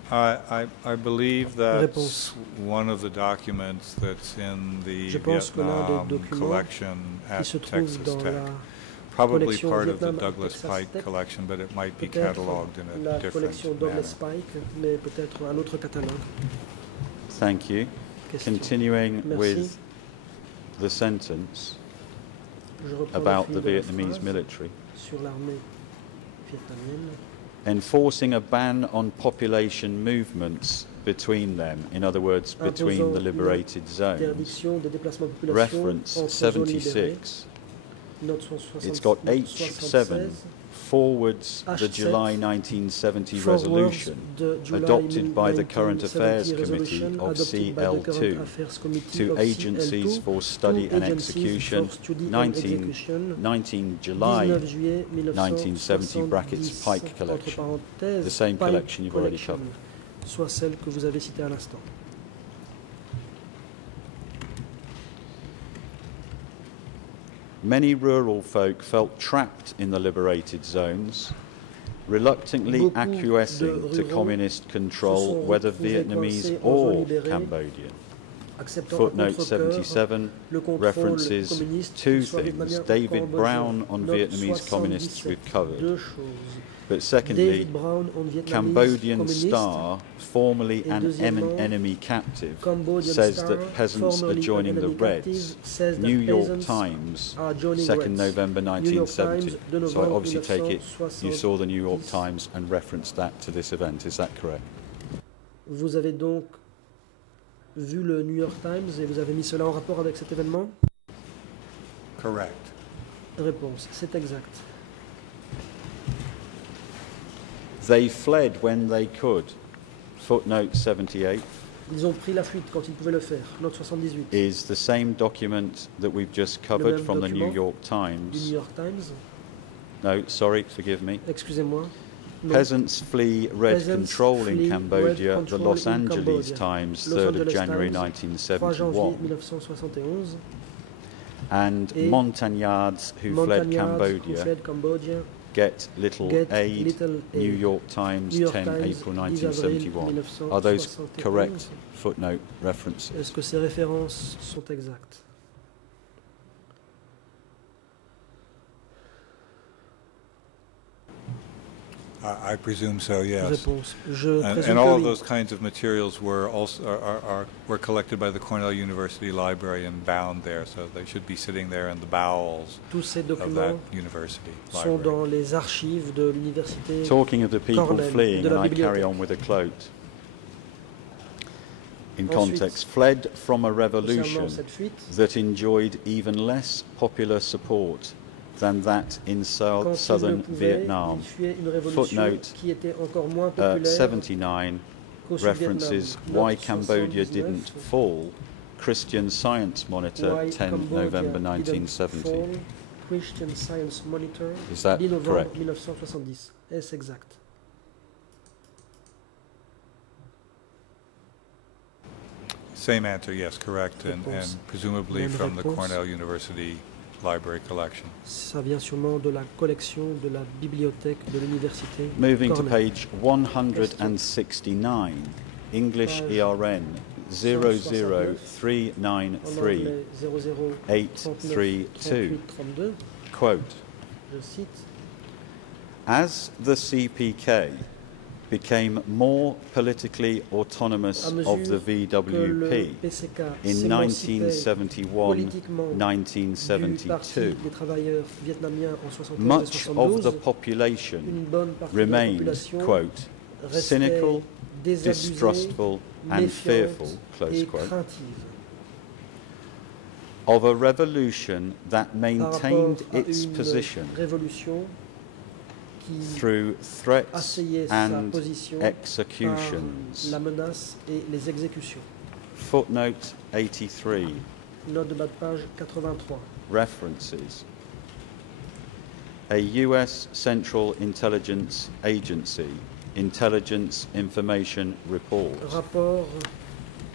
I believe that's Réponse. one of the documents that's in the Je pense que l'un des Vietnam documents collection qui at se trouve Texas dans Tech. la Probably collection part of the Vietnam à Douglas Texas Pike Tech, collection, but it might be peut-être cataloged in la a different collection Douglas manner. Pike, mais peut-être un autre catalogue. Thank you. Question. Continuing Merci. with the sentence Je reprends about le the fil de la Vietnamese phrase military. sur l'armée vietnamienne. Enforcing a ban on population movements between them, in other words, between Imposant the liberated zones. Interdiction des déplacements de population Reference entre zones libérées. 76. Note 160, It's got note H7 76. forwards the H7 July 1970 Forwards resolution the July adopted by the Current 1970 Affairs Committee resolution of adopted by the Current CL2 Affairs Committee to of agencies CL2 for study to and agencies execution, for study and 19 execution, July 19 juillet 1970 brackets 1970, Pike entre collection. parenthèses, The same Pike collection you've already collection, covered. soit celle que vous avez citée à l'instant. Many rural folk felt trapped in the liberated zones, reluctantly Beaucoup acquiescing de to ruraux communist control, se sont whether retrouvés Vietnamese coincés en zone or libérée, Cambodian. Acceptant à Footnote contre-cœur 77 le contrôle references communiste, two qu'il soit things. vietnamien ou David cambodgien. Brown on Note Vietnamese communists 77, we've covered. deux choses. But secondly, David Brown on Vietnamese Cambodian communiste, Star, formerly et an deuxièmement, enemy captive, Cambodian says Star, that peasants are formerly joining an the enemy Reds. captive, says that New York peasants Times, are joining 2nd Reds. November New York 1970. Times, 2 So I novembre obviously take it you 1970. saw the New York Times and referenced that to this event. Is that correct? Vous avez donc vu le New York Times et vous avez mis cela en rapport avec cet événement? Correct. Réponse, c'est exact. They fled when they could. Footnote 78 Ils ont pris la fuite quand ils pouvaient le faire. Note 78 is the same document that we've just covered même from the New document York du New Times. York Times. No, sorry, forgive me. Excusez-moi. Non. Peasants flee Red Peasants control flee in Red Cambodia, the control Los in Angeles Cambodia. Times, Los 3rd of Angeles January Times, 3 janvier 1971. 1971. And Et Montagnards who fled Montagnards who Cambodia fled Cambodia get little get aid. little aid. New York Times, New York 10 Times, April 10 avril 1971. Are those 1971. correct footnote references? Est-ce que ces références sont exactes? I presume so, yes. Réponse. Je présume And all que of oui. those kinds of materials were also were collected by the Cornell University Library and bound there, so they should be sitting there in the bowels Tous ces of that documents university sont library. dans les archives de l'université. Talking of the people Cornell, fleeing, de la and I carry bibliothèque. on with a quote. In Ensuite, context, fled from a revolution Concernant cette fuite, that enjoyed even less popular support than that in quand ils le southern pouvaient, Vietnam. ils fuyaient une révolution Footnote, qui était encore moins populaire 79 qu'au Sud-Vietnam. references Note why Cambodia 79, didn't fall. Christian Science Monitor, Why 10 Cambodia November didn't 1970. fall. Christian Science Monitor, Is that 10 novembre correct? 1970. Est-ce exact? Same answer, yes, correct, and Réponse. presumably Même from the réponse. Cornell University Library collection. Ça vient sûrement de la collection de la bibliothèque de l'université Moving to Cornell. page 169. English Page ERN 00393 en anglais 0039 832. 32, Quote, je cite, as the CPK became more politically autonomous à of the mesure que le VWP PCK in s'émancipait politiquement du Parti 1971-1972, des travailleurs vietnamiens en 71 et much of the 72, population une bonne partie de la remained, population quote, restait cynical, désabusée, distrustful and méfiante fearful, close et quote, craintive of a revolution that par maintained rapport à its une position révolution qui through threats asseyait sa and position par executions. la menace et les exécutions. Footnote 83, Note de bas de page 83. references. A US Central Intelligence Agency Intelligence Information Report. Rapport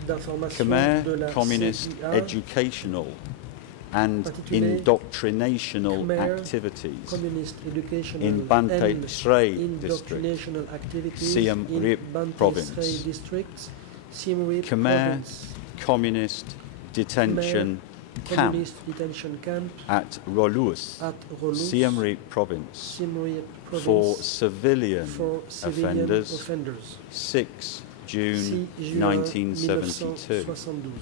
d'information Khmer de la Communist CIA, Educational and Intitulé Indoctrinational Khmer Activities Communist Educational in Banteay and Sray District, Indoctrinational Activities Siem in Reap Banteay Province. Sray District, Siem Reap Khmer Province. Communist Detention Camp Communist Detention Camp at Rolus, at Rolus, Siem Reap Province, Siem Reap Province for civilian for civilian offenders, offenders. 6 June 6 juin 1972. 1972.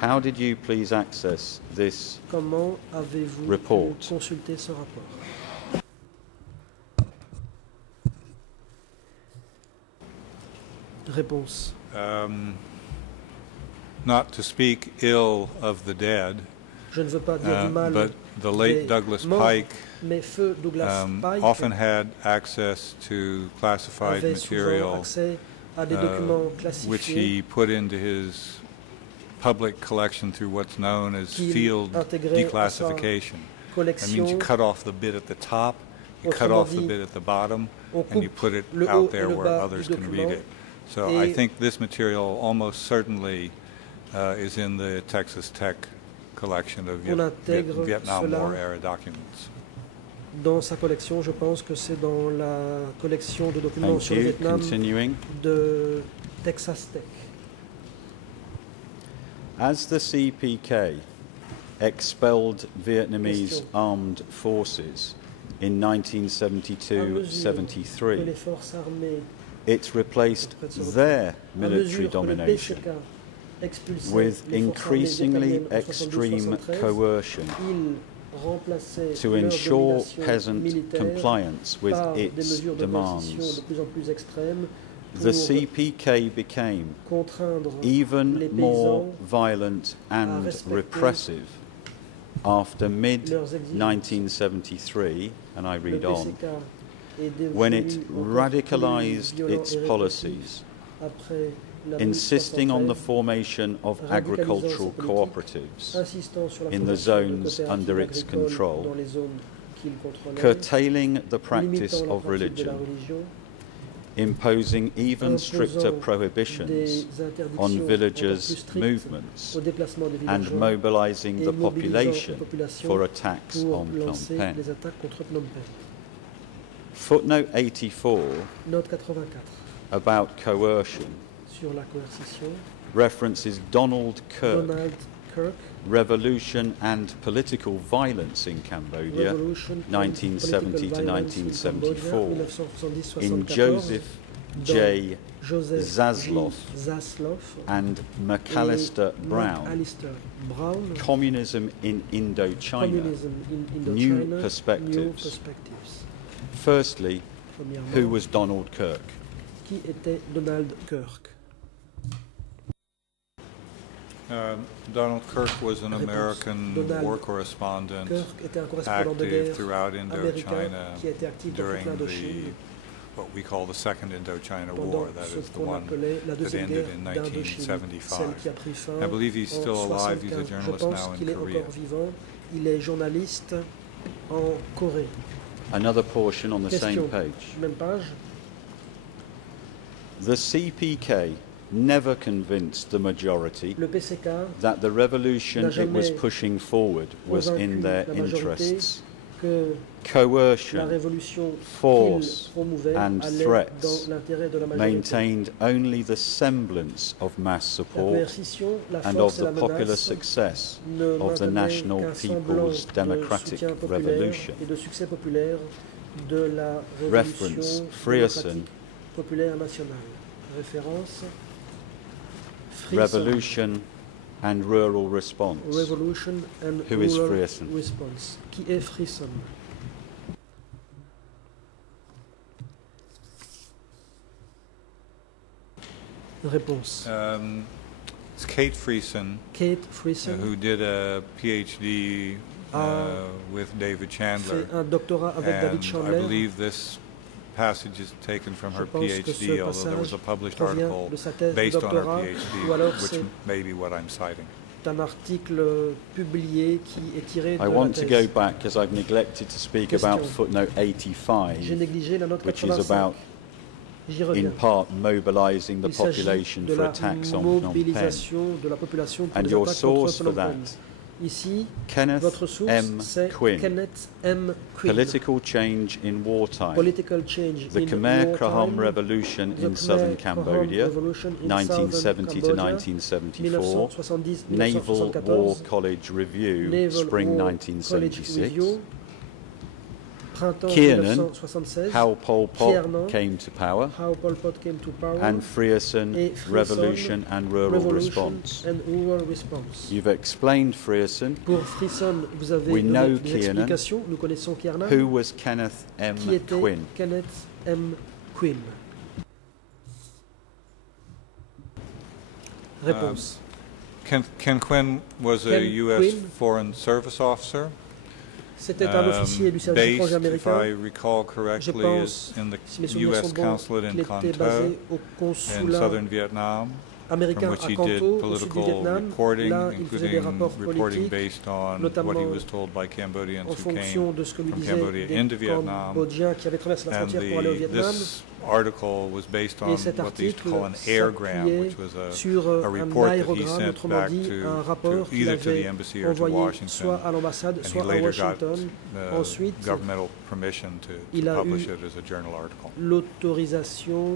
How did you please access this? Comment avez-vous Report. pu consulter ce rapport? Réponse. Not to speak ill of the dead, Je ne veux pas dire du mal, but the late des Douglas morts, Pike mais feu Douglas Pike often had access to classified avait souvent material accès à des documents which classifiés he put into his public collection through what's known as qu'il field intégrait à sa declassification. That collection. means you cut off the bit at the top, you cut Autrement off the dit, bit at the bottom, on and you coupe put it le haut out et there le where bas others du can read document. it. So Et I think this material almost certainly is in the Texas Tech collection of On intègre Vietnam cela War era documents. Dans sa collection, je pense que c'est dans la collection de documents Thank sur le you. Vietnam Continuing. de Texas Tech. As the CPK expelled Vietnamese Question. armed forces in À mesure que 1972-73, les forces armées, it replaced their à military mesure que le domination PCK expulsait with les forces armées increasingly vietnamiennes en extreme 72-73, coercion il remplaçait to leur ensure domination peasant militaire compliance with par des its mesures de coercition demands. de plus en plus extrêmes The pour CPK became contraindre even les more paysans violent and respecter repressive after leurs exigences. mid-1973, and I Le read on, PCK est devenu when it encore radicalized plus violent its et répressif policies, après la insisting on the 1973, formation of radicalisant agricultural ses politiques, cooperatives, insistant sur la in the formation de zones coopératives under its agricoles control, dans les zones qu'il contrôlait, curtailing the practice limitant la of pratique de la religion, religion, imposing even stricter imposant prohibitions des interdictions on encore plus villagers' strictes movements, au déplacement des and villageois mobilizing et the mobilisant population la population for attacks pour on Phnom lancer Penh. les attaques contre Phnom Penh. Footnote 84 Note 84 about coercion sur la coercition. references Donald Kirk, Donald Kirk, Revolution and Political Violence in Cambodia, Revolution and 1970 to Political Violence in 1974, Cambodia, in 1970-74, Joseph dans J. Joseph Zasloff J. Zasloff and McAllister et Brown, McAllister Brown, Communism in Indochina, Communism in Indochina, New Perspectives. New Perspectives. Firstly, Premièrement, who was Donald Kirk? qui était Donald Kirk? Donald Kirk was an Réponse. American Donald war correspondent Kirk était un correspondant de active guerre throughout américain Indochina qui était actif dans toute during l'Indochine what we call the Second Indochina pendant War, that ce is the qu'on one appelait la that deuxième ended guerre in d'Indochine, celle 1975. qui a pris fin I believe he's en still alive. He's a 75. Je journalist pense now in qu'il est Korea. encore vivant. Il est journaliste en Corée. Another portion on the same Question, page. même page. The CPK never convinced the majority Le PCK that the revolution n'a it was jamais pushing forward was in convaincu their la majorité interests que la coercion, révolution force, qu'il promouvait and allait threats dans l'intérêt de la majorité. maintained only the semblance of mass La support coercition, la and of force et the la popular menace success ne of the maintenaient National qu'un semblant People's de Democratic soutien populaire Revolution. et de succès populaire de la Reference, révolution Frierson, démocratique populaire nationale. Référence Frierson. Revolution and Rural Response. Revolution and Who is Rural Frierson? Response. Qui est Frierson? Réponse. It's Kate Frierson, Kate Frierson who did a PhD with David Chandler. fait un doctorat avec David And I Chandler. believe this passage is taken from Je her pense que PhD, ce although there was a passage published provient article de sa thèse de based on her doctorat, ou alors PhD, which c'est may be what I'm citing. un article publié qui est tiré de I la want to go thèse. back because I've neglected to speak Question. about footnote J'ai 85, négligé la note which is 85. about, J'y in reviens. part, mobilising the Il s'agit population de for la attacks on Phnom Penh. mobilisation de la population pour And les your attaques contre source for Phnom Penh. that, Ici, Kenneth votre source, M. c'est Quinn, Kenneth M. Quinn. Political Change in Wartime, Political Change the in Khmer Wartime, Krom Revolution the in southern Khmer Krom Cambodia, Revolution in 1970 to Southern Cambodia, 1974, 1970-1974, Naval War College Review, Naval Spring War College 1976, Review, printemps Kiernan, 1976, How Pol Pot Kiernan, came to power, How Pol Pot came to power, and Frierson, et Frierson, Revolution and Rural Revolution Response. and Rural Response. You've explained Frierson. Pour Frierson, vous avez We donné know des Kiernan. explications. Nous connaissons Kiernan. Who was Kenneth M. Qui était Quinn? Kenneth M. Quinn? Réponse. Ken Quinn was a Ken U.S. Quinn. Foreign Service officer. C'était un officier du service étranger Based, if I américain. recall Je correctly, pense, in the si mes souvenirs U.S. sont bons, consulate qu'il in était Canton basé au in consulat southern Vietnam, américain from which à he did Canton, au sud du political Vietnam. reporting, Là, il faisait des including rapports reporting politiques based on what he notamment was told by Cambodians en who fonction came de ce que lui from disaient Cambodia into des Vietnam. Cambodgiens qui avaient traversé la And frontière pour aller au Vietnam. this article was based on Et cet what they used to article call an airgram, s'appuyait which was sur a un report that he aérogramme, sent autrement back dit, un to rapport qu'il either to the avait embassy or to envoyé Washington. soit à l'ambassade, And he soit à later got Washington. Ensuite, governmental permission to il a publish eu it as a journal article. l'autorisation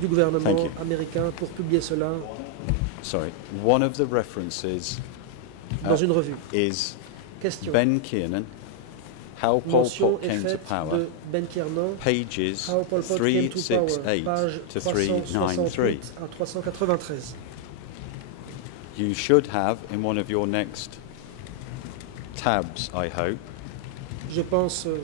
du gouvernement Thank you. américain pour publier cela Sorry, one of the references dans une revue. is Question. Ben Kiernan, How Pol Mention Pot est came to faite power, de Ben Kiernan, pages How Pol Pot came to power, 368 page to 393. 368 à 393. You should have in one of your next tabs, I hope, Je pense que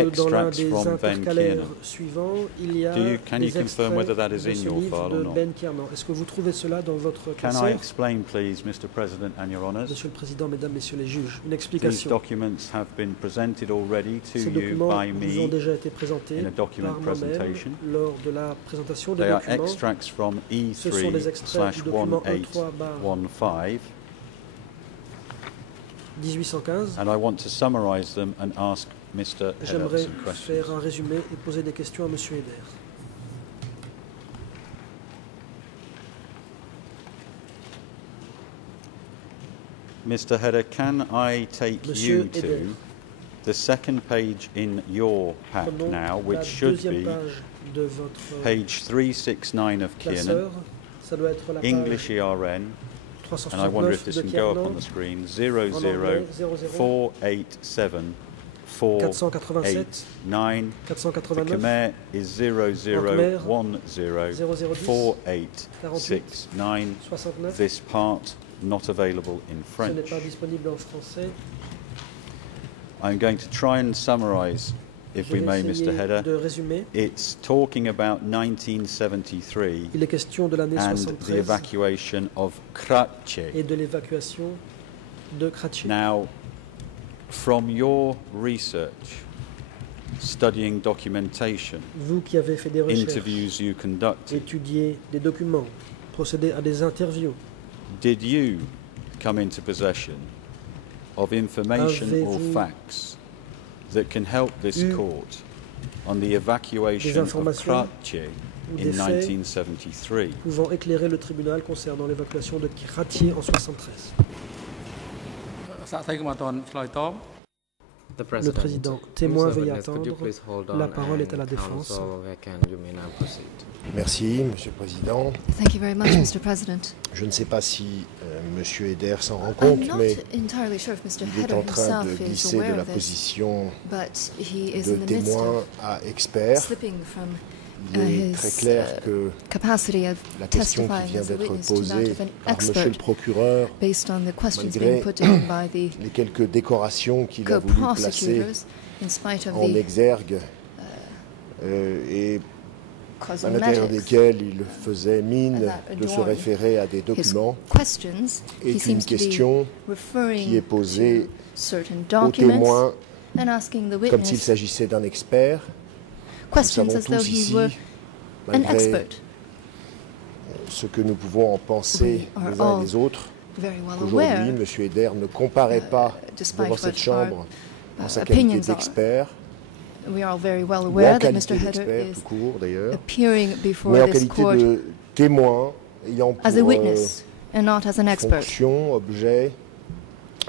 dans l'un extracts des from Ben intercalaires Kiernan. suivants, il y a Can you des confirm whether that is extraits in de ce your livre file de or not? Ben Kiernan. Est-ce que vous trouvez cela dans votre Can I classeur? explain, please, Mr. President and Your Honours? Monsieur le Président, Mesdames, Messieurs les juges, une These explication. documents have been presented already to Ces you documents by vous ont me. déjà été présentés in a document par moi-même presentation. lors de la présentation des They are documents. extracts from Ce sont des extraits du document E3/1815, 1815. and I want to summarise them and ask Mr. Heller J'aimerais some questions. faire un résumé et poser des questions à Monsieur Eder. Mr. Heller, can I take Monsieur you Eder. to the second page in your pack Prenons now, la which should deuxième be page de votre page 369 of Kiernan, classeur. Ça doit être la English page ERN, and I wonder if 369 this de can go up on Kiernan, the screen, en anglais 00487 487 489. The 489 Khmer is 0010 0010 4869. 69. This part not available in Ce French. n'est pas disponible en français. I'm going to try and summarise, if Je we vais may, Mr. essayer Header. de résumer. It's talking about 1973 Il est question de l'année and the 73 evacuation of Kratche. et de l'évacuation de Kratchi. Now, from your research, studying documentation, Vous qui avez fait des recherches, interviews you conducted, étudié des documents, procédé à des interviews, did you come into possession of information or Avez-vous facts that can help this eu court on the evacuation of informations Kratche ou in des faits 1973? pouvant éclairer le tribunal concernant l'évacuation de Kratchi en 73? សាកសីក៏មិនទាន់ឆ្លើយតប The Le président, témoin, Mr. veuillez Witness, could you attendre. please hold La on, parole est à la and défense. counsel, you may now proceed. Merci, Monsieur le Président. Thank you very much, Mr. President. Je ne sais pas si Monsieur Eder s'en rend I'm compte, not mais entirely sure if Mr. il est Hedder en train de himself is glisser de aware la of this, position but he is de in the midst témoin of à expert. slipping from Il est his très clair que capacity of la question qui testifying vient as a d'être witness to that posée of an par Monsieur le expert procureur, based on the questions malgré being put to him by the les quelques décorations qu'il a voulu placer co-prosecutors, in spite of en the exergue, et à l'intérieur cosmetics desquels il faisait mine that de se adorn référer à des his documents, questions, he est une seems to be question qui est referring posée to certain au documents témoin and asking the comme s'il witness s'agissait d'un expert. Nous questions savons as though tous he ici, were an malgré expert. ce que nous pouvons en penser We are les uns et all les autres, very well qu'aujourd'hui, aware, M. Eder ne comparaît pas despite devant what cette our chambre en sa qualité opinions are. d'expert, we are all very well ou en aware that qualité Mr. Hedder d'expert is tout court d'ailleurs, appearing before mais en this qualité court de témoin ayant as a pour witness and not as an expert. fonction, objet,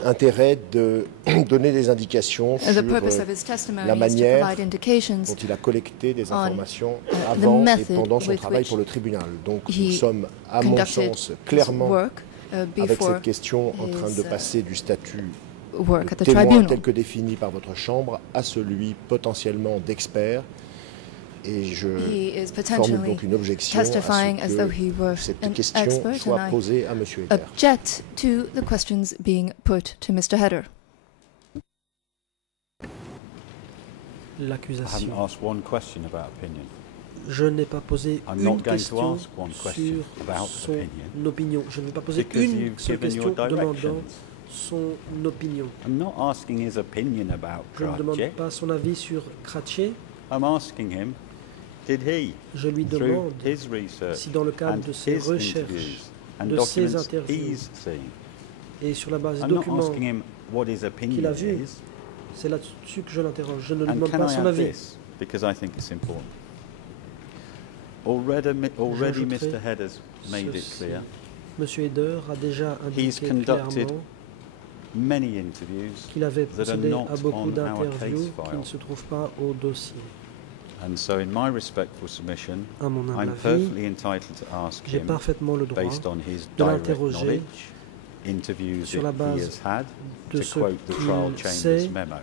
intérêt de donner des indications The sur purpose of his testimony la is to manière provide indications dont il a collecté des on, informations the avant et method pendant son with travail which pour le tribunal. Donc nous he sommes, à mon conducted sens, his clairement work avec before cette question en train de his, passer du statut work at de the témoin tribunal. tel que défini par votre chambre à celui potentiellement d'expert. Et je He is formule potentially donc une objection à testifying as ce though que he were cette an question expert, soit and I posée à M. Eder. object to the questions being put to Mr. Hedder. I haven't L'accusation. asked one question about opinion. Je n'ai pas posé I'm une not going to question ask one question sur about son opinion opinion. Je ne vais pas poser because une you've seule given your question demandant directions. son opinion. I'm not asking his opinion about Je ne demande Kratchett. pas son avis sur Kratché. I'm asking him, did he, Je lui through demande his research si dans le cadre and de ses his recherches interviews and de ses documents interviews, he's seen, et sur la base des I'm not documents, asking him what his qu'il opinion a vus, is. c'est là-dessus que je l'interroge. Je ne lui And demande can pas I son add avis. this, because I think it's important. Already J'ajouterai Mr. Hedder's made it ceci. clear. Monsieur Eder a déjà He's indiqué conducted clairement many interviews qu'il avait that are procédé not à beaucoup on our d'interviews case qui file. ne se trouvent pas au dossier. And so in my respectful submission, À mon humble I'm avis, perfectly entitled to ask j'ai him, parfaitement le droit based on his de direct l'interroger knowledge, interviews sur that la he base has had, de to ce quote the trial qu'il chamber's sait memo.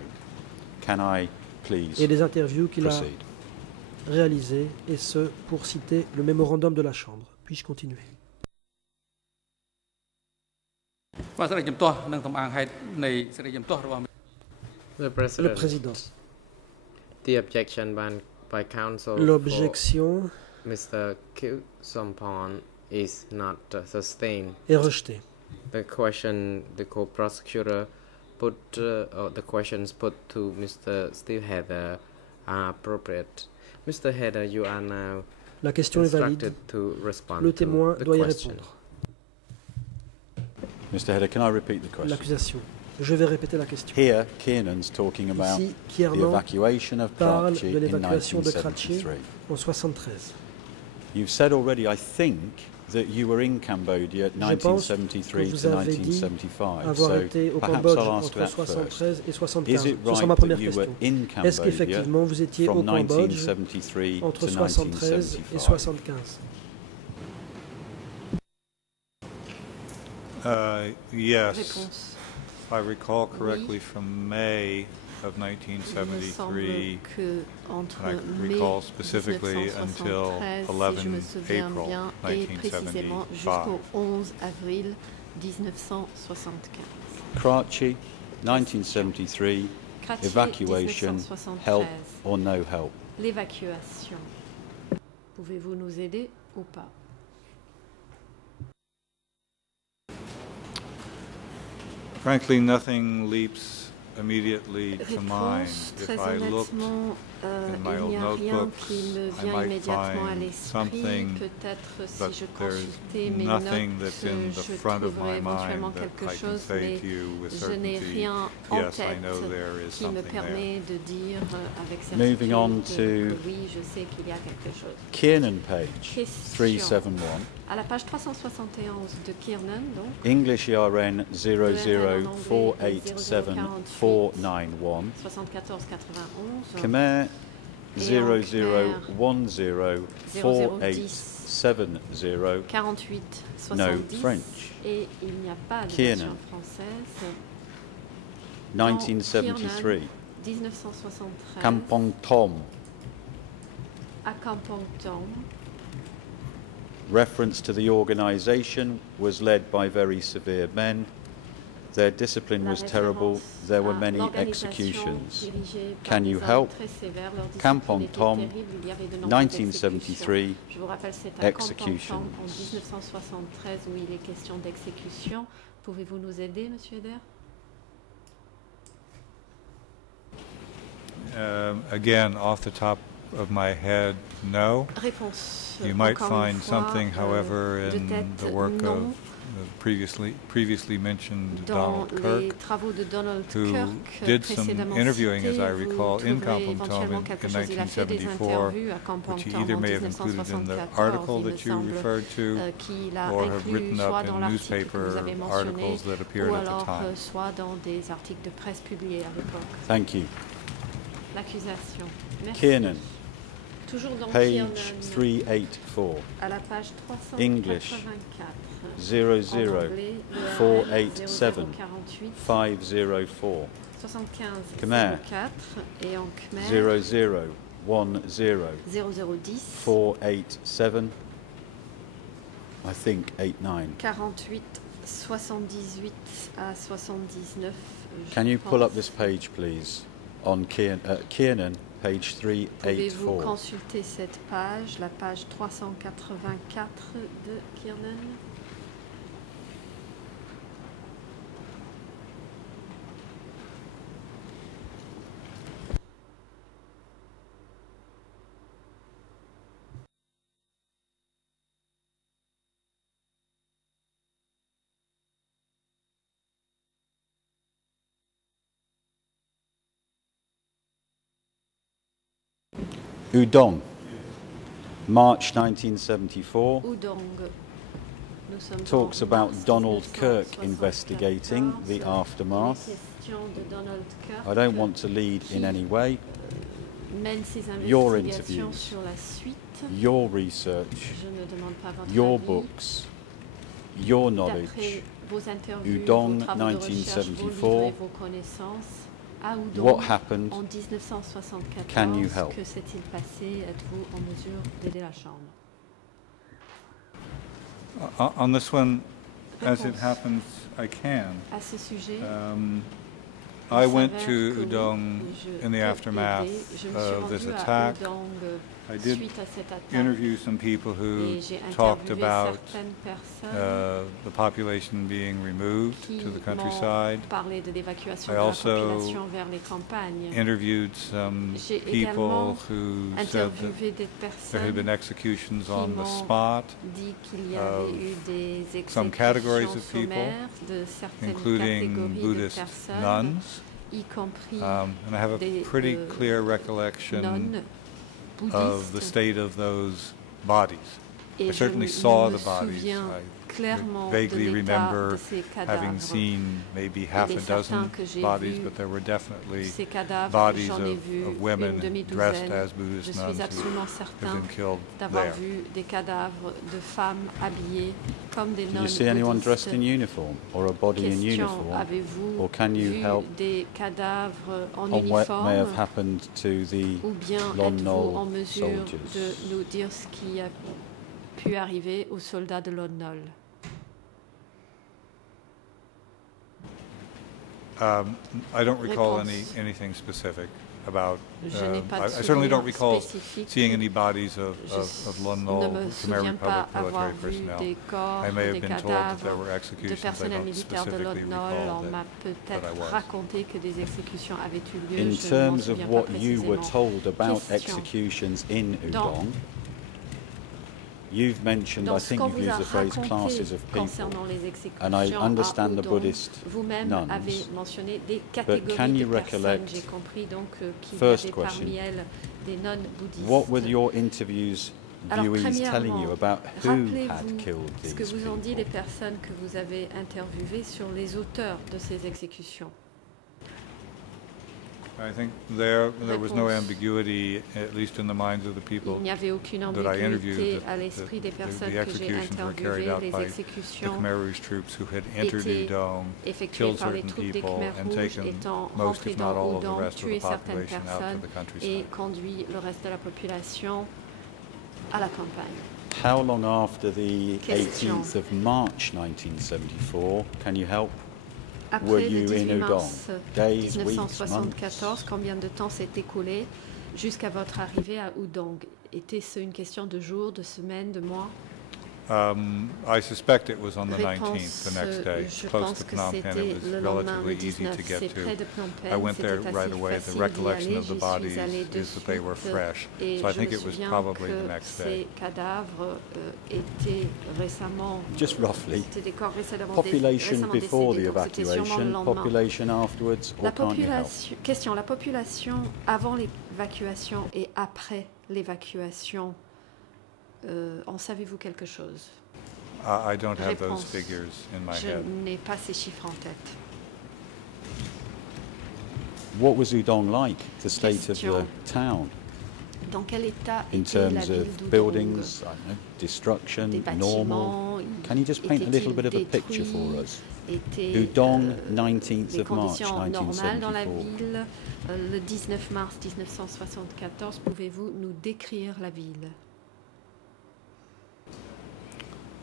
Can I please et des interviews qu'il a proceed? réalisées, et ce, pour citer le mémorandum de la Chambre. Puis-je continuer? បាទសេរីជំទាស់និងតំអាងហេតុនៃសេរីជំទាស់របស់ The Le President, Président. the objection by counsel for L'objection Mr. Kyu Sompon is not sustained. est rejetée. The question the co-prosecutor put, or the questions put to Mr. Steve Hedder are appropriate. Mr. Hedder, you are now La question est valide. instructed to respond Le to témoin the doit y question. répondre. Mr. Hedder, can I repeat the question? L'accusation. Je vais répéter la question. Here, Kiernan's talking about Ici, the Kiernan evacuation of parle Kratchett de in l'évacuation de Kratchett 1973. en 73. You've said already, I think, that you were in Cambodia Je pense que 1973 vous to avez dit 1975. avoir So été au perhaps Cambodge I'll ask entre that first. 73 et Is 75. it Ce sera right ma that première you were question. in Est-ce Cambodia qu'effectivement vous étiez au from Cambodge 1973 entre to 73 et 1975? 75? Yes, Réponse. if I recall correctly, from May of Il me semble 1973, que entre I mai recall specifically until 1973, si je 11 me souviens April bien, et précisément 1975. jusqu'au 11 avril 1975. Kratchett, 1973, Kratchett, evacuation, 1973. help or no help? L'évacuation. Pouvez-vous nous aider ou pas? Frankly, nothing leaps immediately to mind. Réponse, If très I look honnêtement, in my il old n'y a rien notebooks, qui me I vient might immédiatement à find l'esprit. something, Peut-être but si je there's consultais mes nothing notes, that's in the je front of trouverais my éventuellement mind that quelque I can chose, say mais to you with je n'ai certainty, rien en yes, I tête know there is qui me something there. permet de dire avec Moving on certitude to que oui, je sais qu'il y a quelque chose. Kiernan page Question. 371. À la page 371 de Kiernan, donc, English ERN ERN en anglais, 0048744 491. 74-91. Khmer Et en 00104870. 48 No 70. French. Et il n'y a pas de Kiernan. version française. 1973. 1973. Kampong Tom. À Kampong Tom. Reference to the organisation was led by very severe men. Their discipline La was terrible. référence There were à many l'organisation executions. dirigée par Can des you hommes help? très sévères. Leur discipline Kampong était Tom, terrible. Il y avait de nombreuses 1973, exécutions. Je vous rappelle, c'est à Kampong Tom executions. en 1973 où il est question d'exécution. Pouvez-vous nous aider, Monsieur Eder? Again, off the top of my head, no. Réponse. You might Encore une find fois, something, however, de in tête, the work non. of the previously mentioned Dans Donald les Kirk, travaux de Donald who Kirk, did some précédemment interviewing, as cité, I vous recall, in trouverez Kampong Tom éventuellement quelque chose. Il a fait des 1974, interviews à Kampong which he Tom either en may have included in the 1974, article il me that you semble, referred to, qu'il a or have inclus written soit up dans in l'article que newspaper vous avez mentionné, articles that ou appeared at the alors time. soit dans des articles de presse publiés à l'époque. Thank you. L'accusation. Merci. Kiernan, Toujours dans page Kiernan, 384. à la page 384. English, En 00 anglais, le 487 0048 504. 75 Khmer. 04 et en Khmer 0010 0010 487. I think 89. 48 78 à 79. Can you pull pense. up this page, please? On Kiernan, page Pouvez-vous 384. consulter cette page, la page 384 de Kiernan? Udong, March 1974. Udong. Nous sommes Talks en about mars Donald 1974. Kirk investigating the Il est aftermath. question de Donald Kirk. I don't want to lead in any way. Mène ses Your investigations interviews. sur la suite. Your research, Je ne demande pas votre your avis. books, your D'après knowledge. vos interviews, Udong, vos travaux de recherche, vos 1974. livres et vos connaissances, à Udong, What happened? en 1974, Can you help? que s'est-il passé? Êtes-vous en mesure d'aider la Chambre? On this one, as it Réponse. happens, I can. À ce sujet, I il went s'avère to que oui, Udong je in the peux aftermath aider. Je me suis of this rendue à attack. Udong I did suite à cette attaque interview some people who et j'ai talked interviewé about certaines personnes the population being removed qui to the m'ont countryside. parlé de l'évacuation I de la also population vers les campagnes. Interviewed some J'ai people également who said that interviewé des there had been personnes executions qui on the m'ont spot, dit qu'il y of avait eu des some categories exécutions of people, sommaires de certaines including catégories de Buddhist personnes, nuns. y compris And I have a des pretty clear recollection nonnes of the bouddhistes. state of those bodies. Et I je certainly me saw the bodies. souviens I clairement de vaguely l'état remember de ces having cadavres. seen maybe half Il a est certain dozen que j'ai bodies, vu but there were definitely Ces cadavres, bodies j'en ai of vu une women dressed demi-douzaine. as Je Buddhist suis nuns who absolument have certain been killed d'avoir there. vu des cadavres de femmes habillées comme des Did you nonnes see anyone bouddhistes. dressed in uniform or a body in Question, uniform? avez-vous Or can you vu help des cadavres en on what uniforme may have happened to the ou bien Lon êtes-vous Nol en mesure soldiers? de nous dire ce qui a pu arriver aux soldats de Lon Nol? I don't recall Réponse. anything specific about. Je n'ai pas de I certainly don't souvenir recall spécifique. seeing any bodies of Je Lon ne Nol me Khmer souviens pas Republic avoir military vu personnel. des corps, I may have des been told that there cadavres were de executions. I personnels don't militaires de specifically Lon Nol. recall On m'a that I peut-être was. raconté que des exécutions avaient eu lieu. in Je ne m'en terms of souviens pas what you were précisément. told about Question. executions in Dans- Udong? You've mentioned, I Dans ce think qu'on you've vous a used the phrase raconté classes of people. concernant les exécutions And I understand à the Udong, Buddhist vous-même nuns, avez mentionné des can catégories you de personnes. recollect- J'ai compris donc qu'il y First avait question. parmi elles des nonnes bouddhistes. What were your interviews Alors, viewees telling you premièrement, about who had rappelez-vous killed ce these que vous ont dit les people? personnes que vous avez interviewées sur les auteurs de ces exécutions. I think there was no Réponse. ambiguity, at least in the minds of the people Il n'y avait aucune that I interviewed, ambiguïté that à l'esprit des personnes the que j'ai executions were carried interviewées. out Les by the exécutions Khmer Rouge troops who had entered étaient Udong, effectuées killed par les certain troupes des people, Khmer and Rouges taken étant most, rentrées if not dans all, of the Udong, rest of tué the certaines population out to personnes the et countryside. conduit le reste de la population à la campagne. How long after the Question. 18th of March 1974, can you help? Were Après le you 18 in mars Udong? Days, weeks, 1974, months? combien de temps s'est écoulé jusqu'à votre arrivée à Udong? Était-ce une question de jours, de semaines, de mois? I suspect it was on the 19th, Réponse, the next day, je close pense to que Phnom Penh. c'était It was le lendemain, le relatively easy 19. to get C'est près de to. Phnom Penh. I went there C'était right assez away. The facile d'y recollection aller. of the J'y bodies suis allée de is that they were suite fresh. et So I je think me it was souviens probably the que next day. ces cadavres étaient récemment... Just roughly. C'était des corps récemment Population before the décédés, donc c'était sûrement le evacuation, lendemain. population afterwards, La or can't you help? population, la population avant l'évacuation et après l'évacuation, en savez-vous quelque chose? I don't have those Réponse. figures in my Je head. n'ai pas ces chiffres en tête. What was Udong like, the state of the Question. town, Dans quel état in était la terms ville of d'Udong? buildings, I don't know, destruction, Des normal? bâtiments, Can you just paint a little étaient-ils bit of a picture for détruits? us? Étaient, Udong, 19th des of March conditions normales dans la 1974. ville. Le 19 mars 1974, pouvez-vous nous décrire la ville?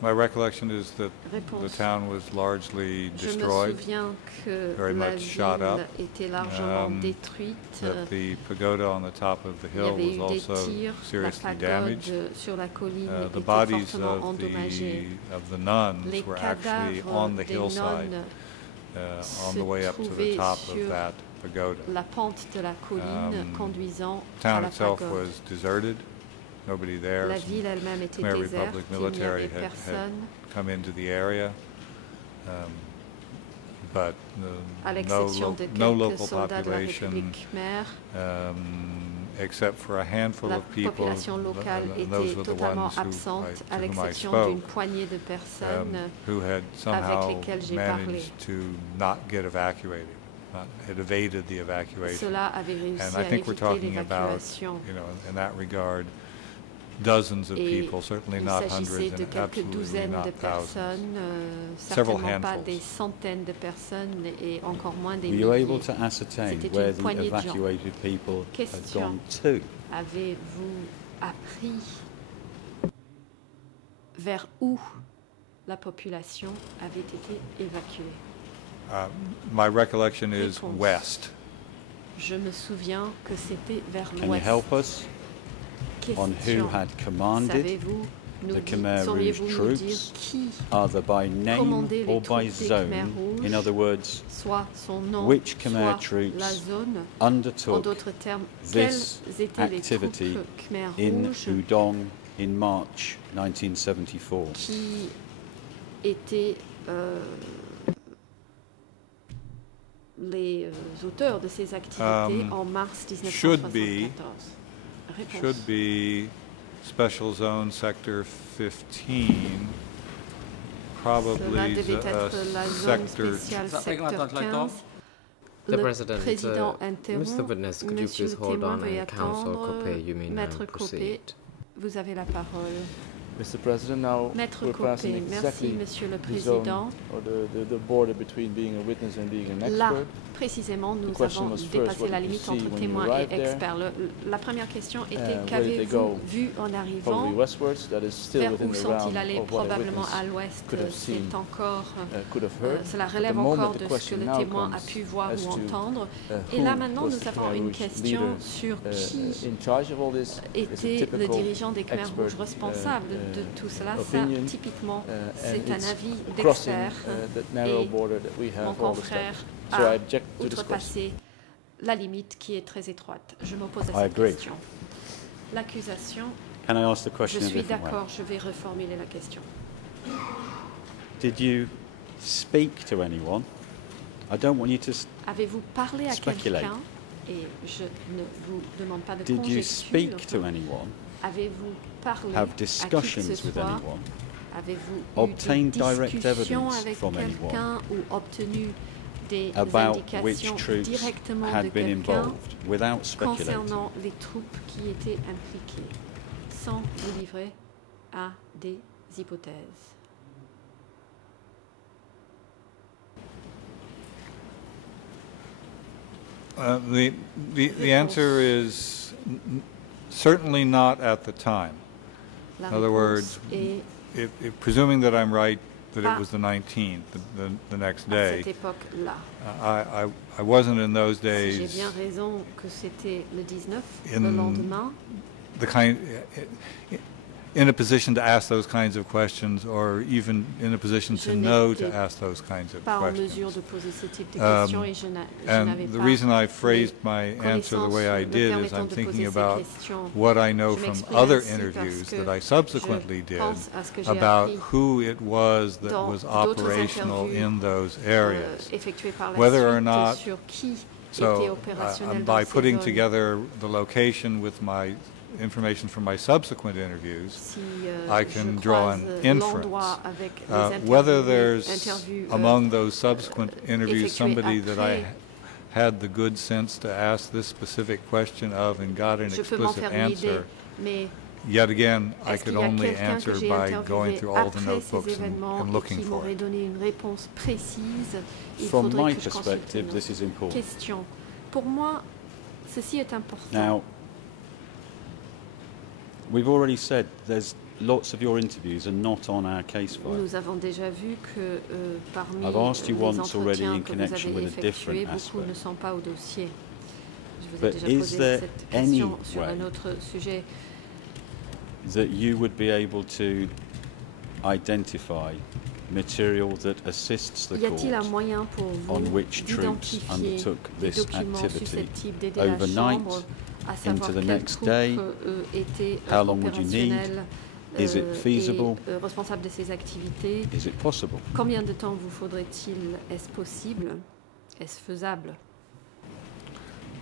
My recollection is that the Réponse. town was largely Je me destroyed, souviens que very la much shot up, ville était largement détruite. that the pagoda on the top of the Il y hill avait eu was des also tirs. La seriously damaged. pagode sur la colline The était bodies fortement of endommagée. the nuns Les were actually on cadavres the des hillside, nonnes on se the way up to the trouvaient top sur of that pagoda. la pente de la colline conduisant The à town la itself pagode. was deserted, nobody there. La Some ville elle-même était Khmer déserte, Republic il n'y military avait had personne, come into the area, but à no, l'exception de no quelques local soldats de la population, République khmer. except for a handful La of people. population locale and those était were the totalement ones absente, à to whom I l'exception spoke, d'une poignée de personnes who had somehow lesquelles j'ai parlé. managed to not get evacuated, had evaded the evacuation. Cela avait réussi And à I think we're éviter talking about, l'évacuation. in that regard, dozens of Et people, certainly il not s'agissait hundreds de and quelques absolutely douzaines de not thousands. personnes, Several certainement pas handfuls. des centaines de personnes et encore moins des Were you able milliers. to ascertain C'était where une the poignée de gens. evacuated people had Question. gone to? Avez-vous appris vers où la population avait été évacuée? My recollection is Réponse. west. Je me souviens que c'était vers Can you l'ouest. help us on who Question. had commanded? Savez-vous nous the dire, Khmer Rouge sauriez-vous nous dire troops, qui, either by name commandait les or by troupes des zone? Khmer Rouges? In other words, soit son nom, which Khmer soit troops la zone? En undertook d'autres termes, this quelles étaient les troupes activity Khmer in Rouges Udong in March 1974? qui étaient les auteurs de ces activités en mars 1974? Réponse. Should be Special Zone Sector 15, Cela probably devait être la zone sector. spéciale Ça fait secteur longtemps, longtemps. 15. The Le President, président Mr. interrompt. Witness, could you Monsieur please le hold témoin, on veuillez and Counsel attendre. Copé, you may now Maître Copé, proceed. vous avez la parole. Mr. President, now Maître we're passing Copé, merci exactly Monsieur le the zone Président. or the border between being a witness and being an Là, expert. précisément, nous question avons was first, dépassé what la did you limite see entre when you témoin arrived et there? expert. La première question était Where did they qu'avez-vous go? vu en arrivant? Probably westwards, that is still Vers within où the sont-ils realm allés? of what a Probablement witness à l'ouest. could have seen, C'est encore, could have heard. cela At the relève moment, encore the de ce que question le now témoin a comes pu voir as ou to, entendre. who Et là maintenant, was nous the avons Khmer une Rouge question leader, sur qui in charge of all this. Is a était le typical dirigeant des Khmer expert, Rouges responsable de tout cela. Ça, opinion, typiquement, and c'est un it's avis crossing d'expert. that narrow Et border that we mon have all the confrère time. So I a object to this question. outrepassé la limite qui est très étroite. Je m'oppose à I cette agree. question. L'accusation, Can I ask the je question a suis different way? d'accord, je vais reformuler la question. Did you speak to anyone? I don't want you to. Avez-vous parlé à Speculate. quelqu'un? Et je ne vous demande pas de Did you conjecture. speak to anyone? Avez-vous parlé Have à qui que ce discussions with soit? anyone? Avez-vous Obtained eu des direct discussions evidence avec from quelqu'un ou obtenu des about which indications troops directement de had been quelqu'un involved without speculating. concernant les troupes qui étaient impliquées, sans vous livrer à des hypothèses. The answer is certainly not at the time. La In other words, réponse est if presuming that I'm right, that pas it was the 19th, the next à day, cette époque-là. I wasn't in those Si j'ai days bien raison que c'était le 19, In le lendemain, the kind in a position to ask those kinds of questions, or even in a position to Je know n'étais to ask those kinds of pas en mesure questions. de poser ce type de questions et je n'avais And the pas reason I les phrased my answer the way I connaissances did me is permettant I'm de thinking poser ces about questions. what I know Je from m'exprime other ainsi interviews parce que that I subsequently je did pense à ce que j'ai about appris who it was that dans was d'autres operational interviews, in those areas. effectuées par la Whether or suite not- sur qui était So opérationnel dans by ces putting zones. together the location with my information from my subsequent interviews, Si I je can draw an croise inference. l'endroit avec les Whether interviews there's among those subsequent interviews effectuées somebody that I après, had the good sense to ask this specific question of and got an je peux m'en explicit faire une idée, answer, mais yet again, I est-ce qu'il could y a only quelqu'un answer que j'ai by going interviewé through all the après ces notebooks événements and et looking qui for m'aurait it. donné une réponse précise? Il From faudrait my que je consulte perspective, une this is important. question. Pour moi, ceci est important. Now, we've already said there's lots of your interviews are not on our case file. Nous avons déjà vu que parmi I've asked you les once already entretiens in que vous connection avez with a effectués, different beaucoup ne aspect. sont pas au dossier. Je vous ai But déjà is posé there cette any question sur way un autre sujet. That you would be able to identify material that assists the Y a-t-il un court moyen pour on vous which troops d'identifier undertook des this documents activity susceptibles d'aider la overnight Chambre à savoir into the quelles next troupes day? étaient How long would you need? opérationnelles Is it feasible? et responsables de ces activités? Is it possible? Combien de temps vous faudrait-il? Est-ce possible? Est-ce faisable?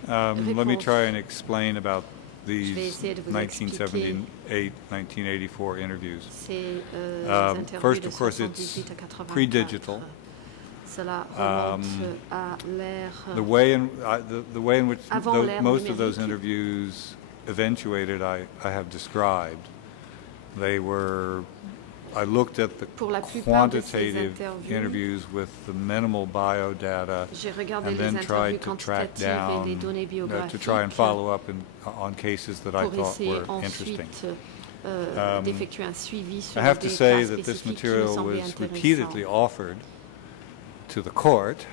Let me Réponse. try and explain about Je vais these essayer de vous 1978-1984 interviews. Ces interviews First, de of course, 78 it's à 84. pre-digital. Cela remonte à The way in which Avant l'ère most of those numérique. interviews eventuated, I have described. They were. I looked at the Pour la plupart de ces quantitative interviews with the minimal biodata, J'ai regardé and les then tried interviews to track quantitatives et down les données to try and biographiques follow up on cases that I pour thought essayer were interesting. ensuite d'effectuer un suivi sur I have des to say cas that this spécifiques qui me material semblaient was intéressants. repeatedly offered to the court.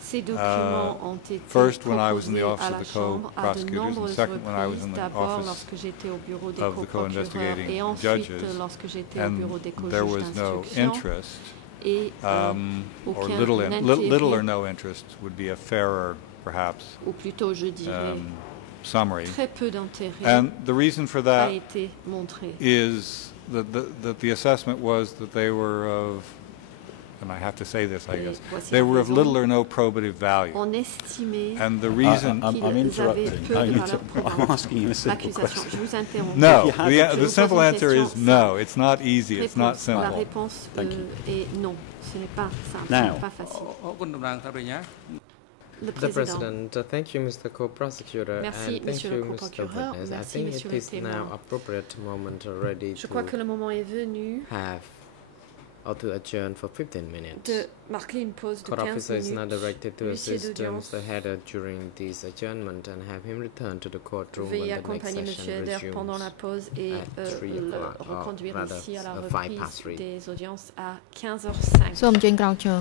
Ces documents ont été First when I was in the proposés office à of la the Chambre à de co-prosecutors, and nombreuses second when I was in reprises, the d'abord office lorsque j'étais au bureau des of the co-procureurs co-investigating et ensuite judges, lorsque j'étais au and bureau des there co-juges was no d'instruction interest, et or aucun little intérêt, or no interest would be a fairer, perhaps, ou plutôt je dirais summary. très peu d'intérêt And the reason for a that été montré. is that the assessment was that they were of, and I have to say this, I Et guess, voici they la were of raison. little or no probative value. On estimait And the reason, I'm qu'ils avaient interrupting. peu de valeur I'm prouvante. asking you a simple L'accusation, question. je vous interromps. no, If you had to- the simple Je vous pose une answer is question no, it's not easy, it's not Réponse. La simple. réponse Thank you. est non. Ce n'est pas simple, ce Now. n'est pas facile. អរគុណតំណាងសាប្រញ្ញា Le The président. President, thank you, Mr. Co-Prosecutor, Merci, and thank Monsieur le you, Mr. Co-Procureur. Witness. I Merci, think Monsieur it le is témoin. now appropriate moment already Je crois que to le moment est venu have or to adjourn for 15 minutes. de marquer une pause de Court 15 officer is now minutes. directed to L'huissier assist d'audience. Mr. Heather during this adjournment and have him return to the courtroom Veuillez when the next accompagner session Monsieur Eder resumes. pendant la pause et at 3 le o'clock, or reconduire rather, ici à la 5 past reprise 3. des audiences à 15h05. សូមអញ្ជើញក្រោកឈរ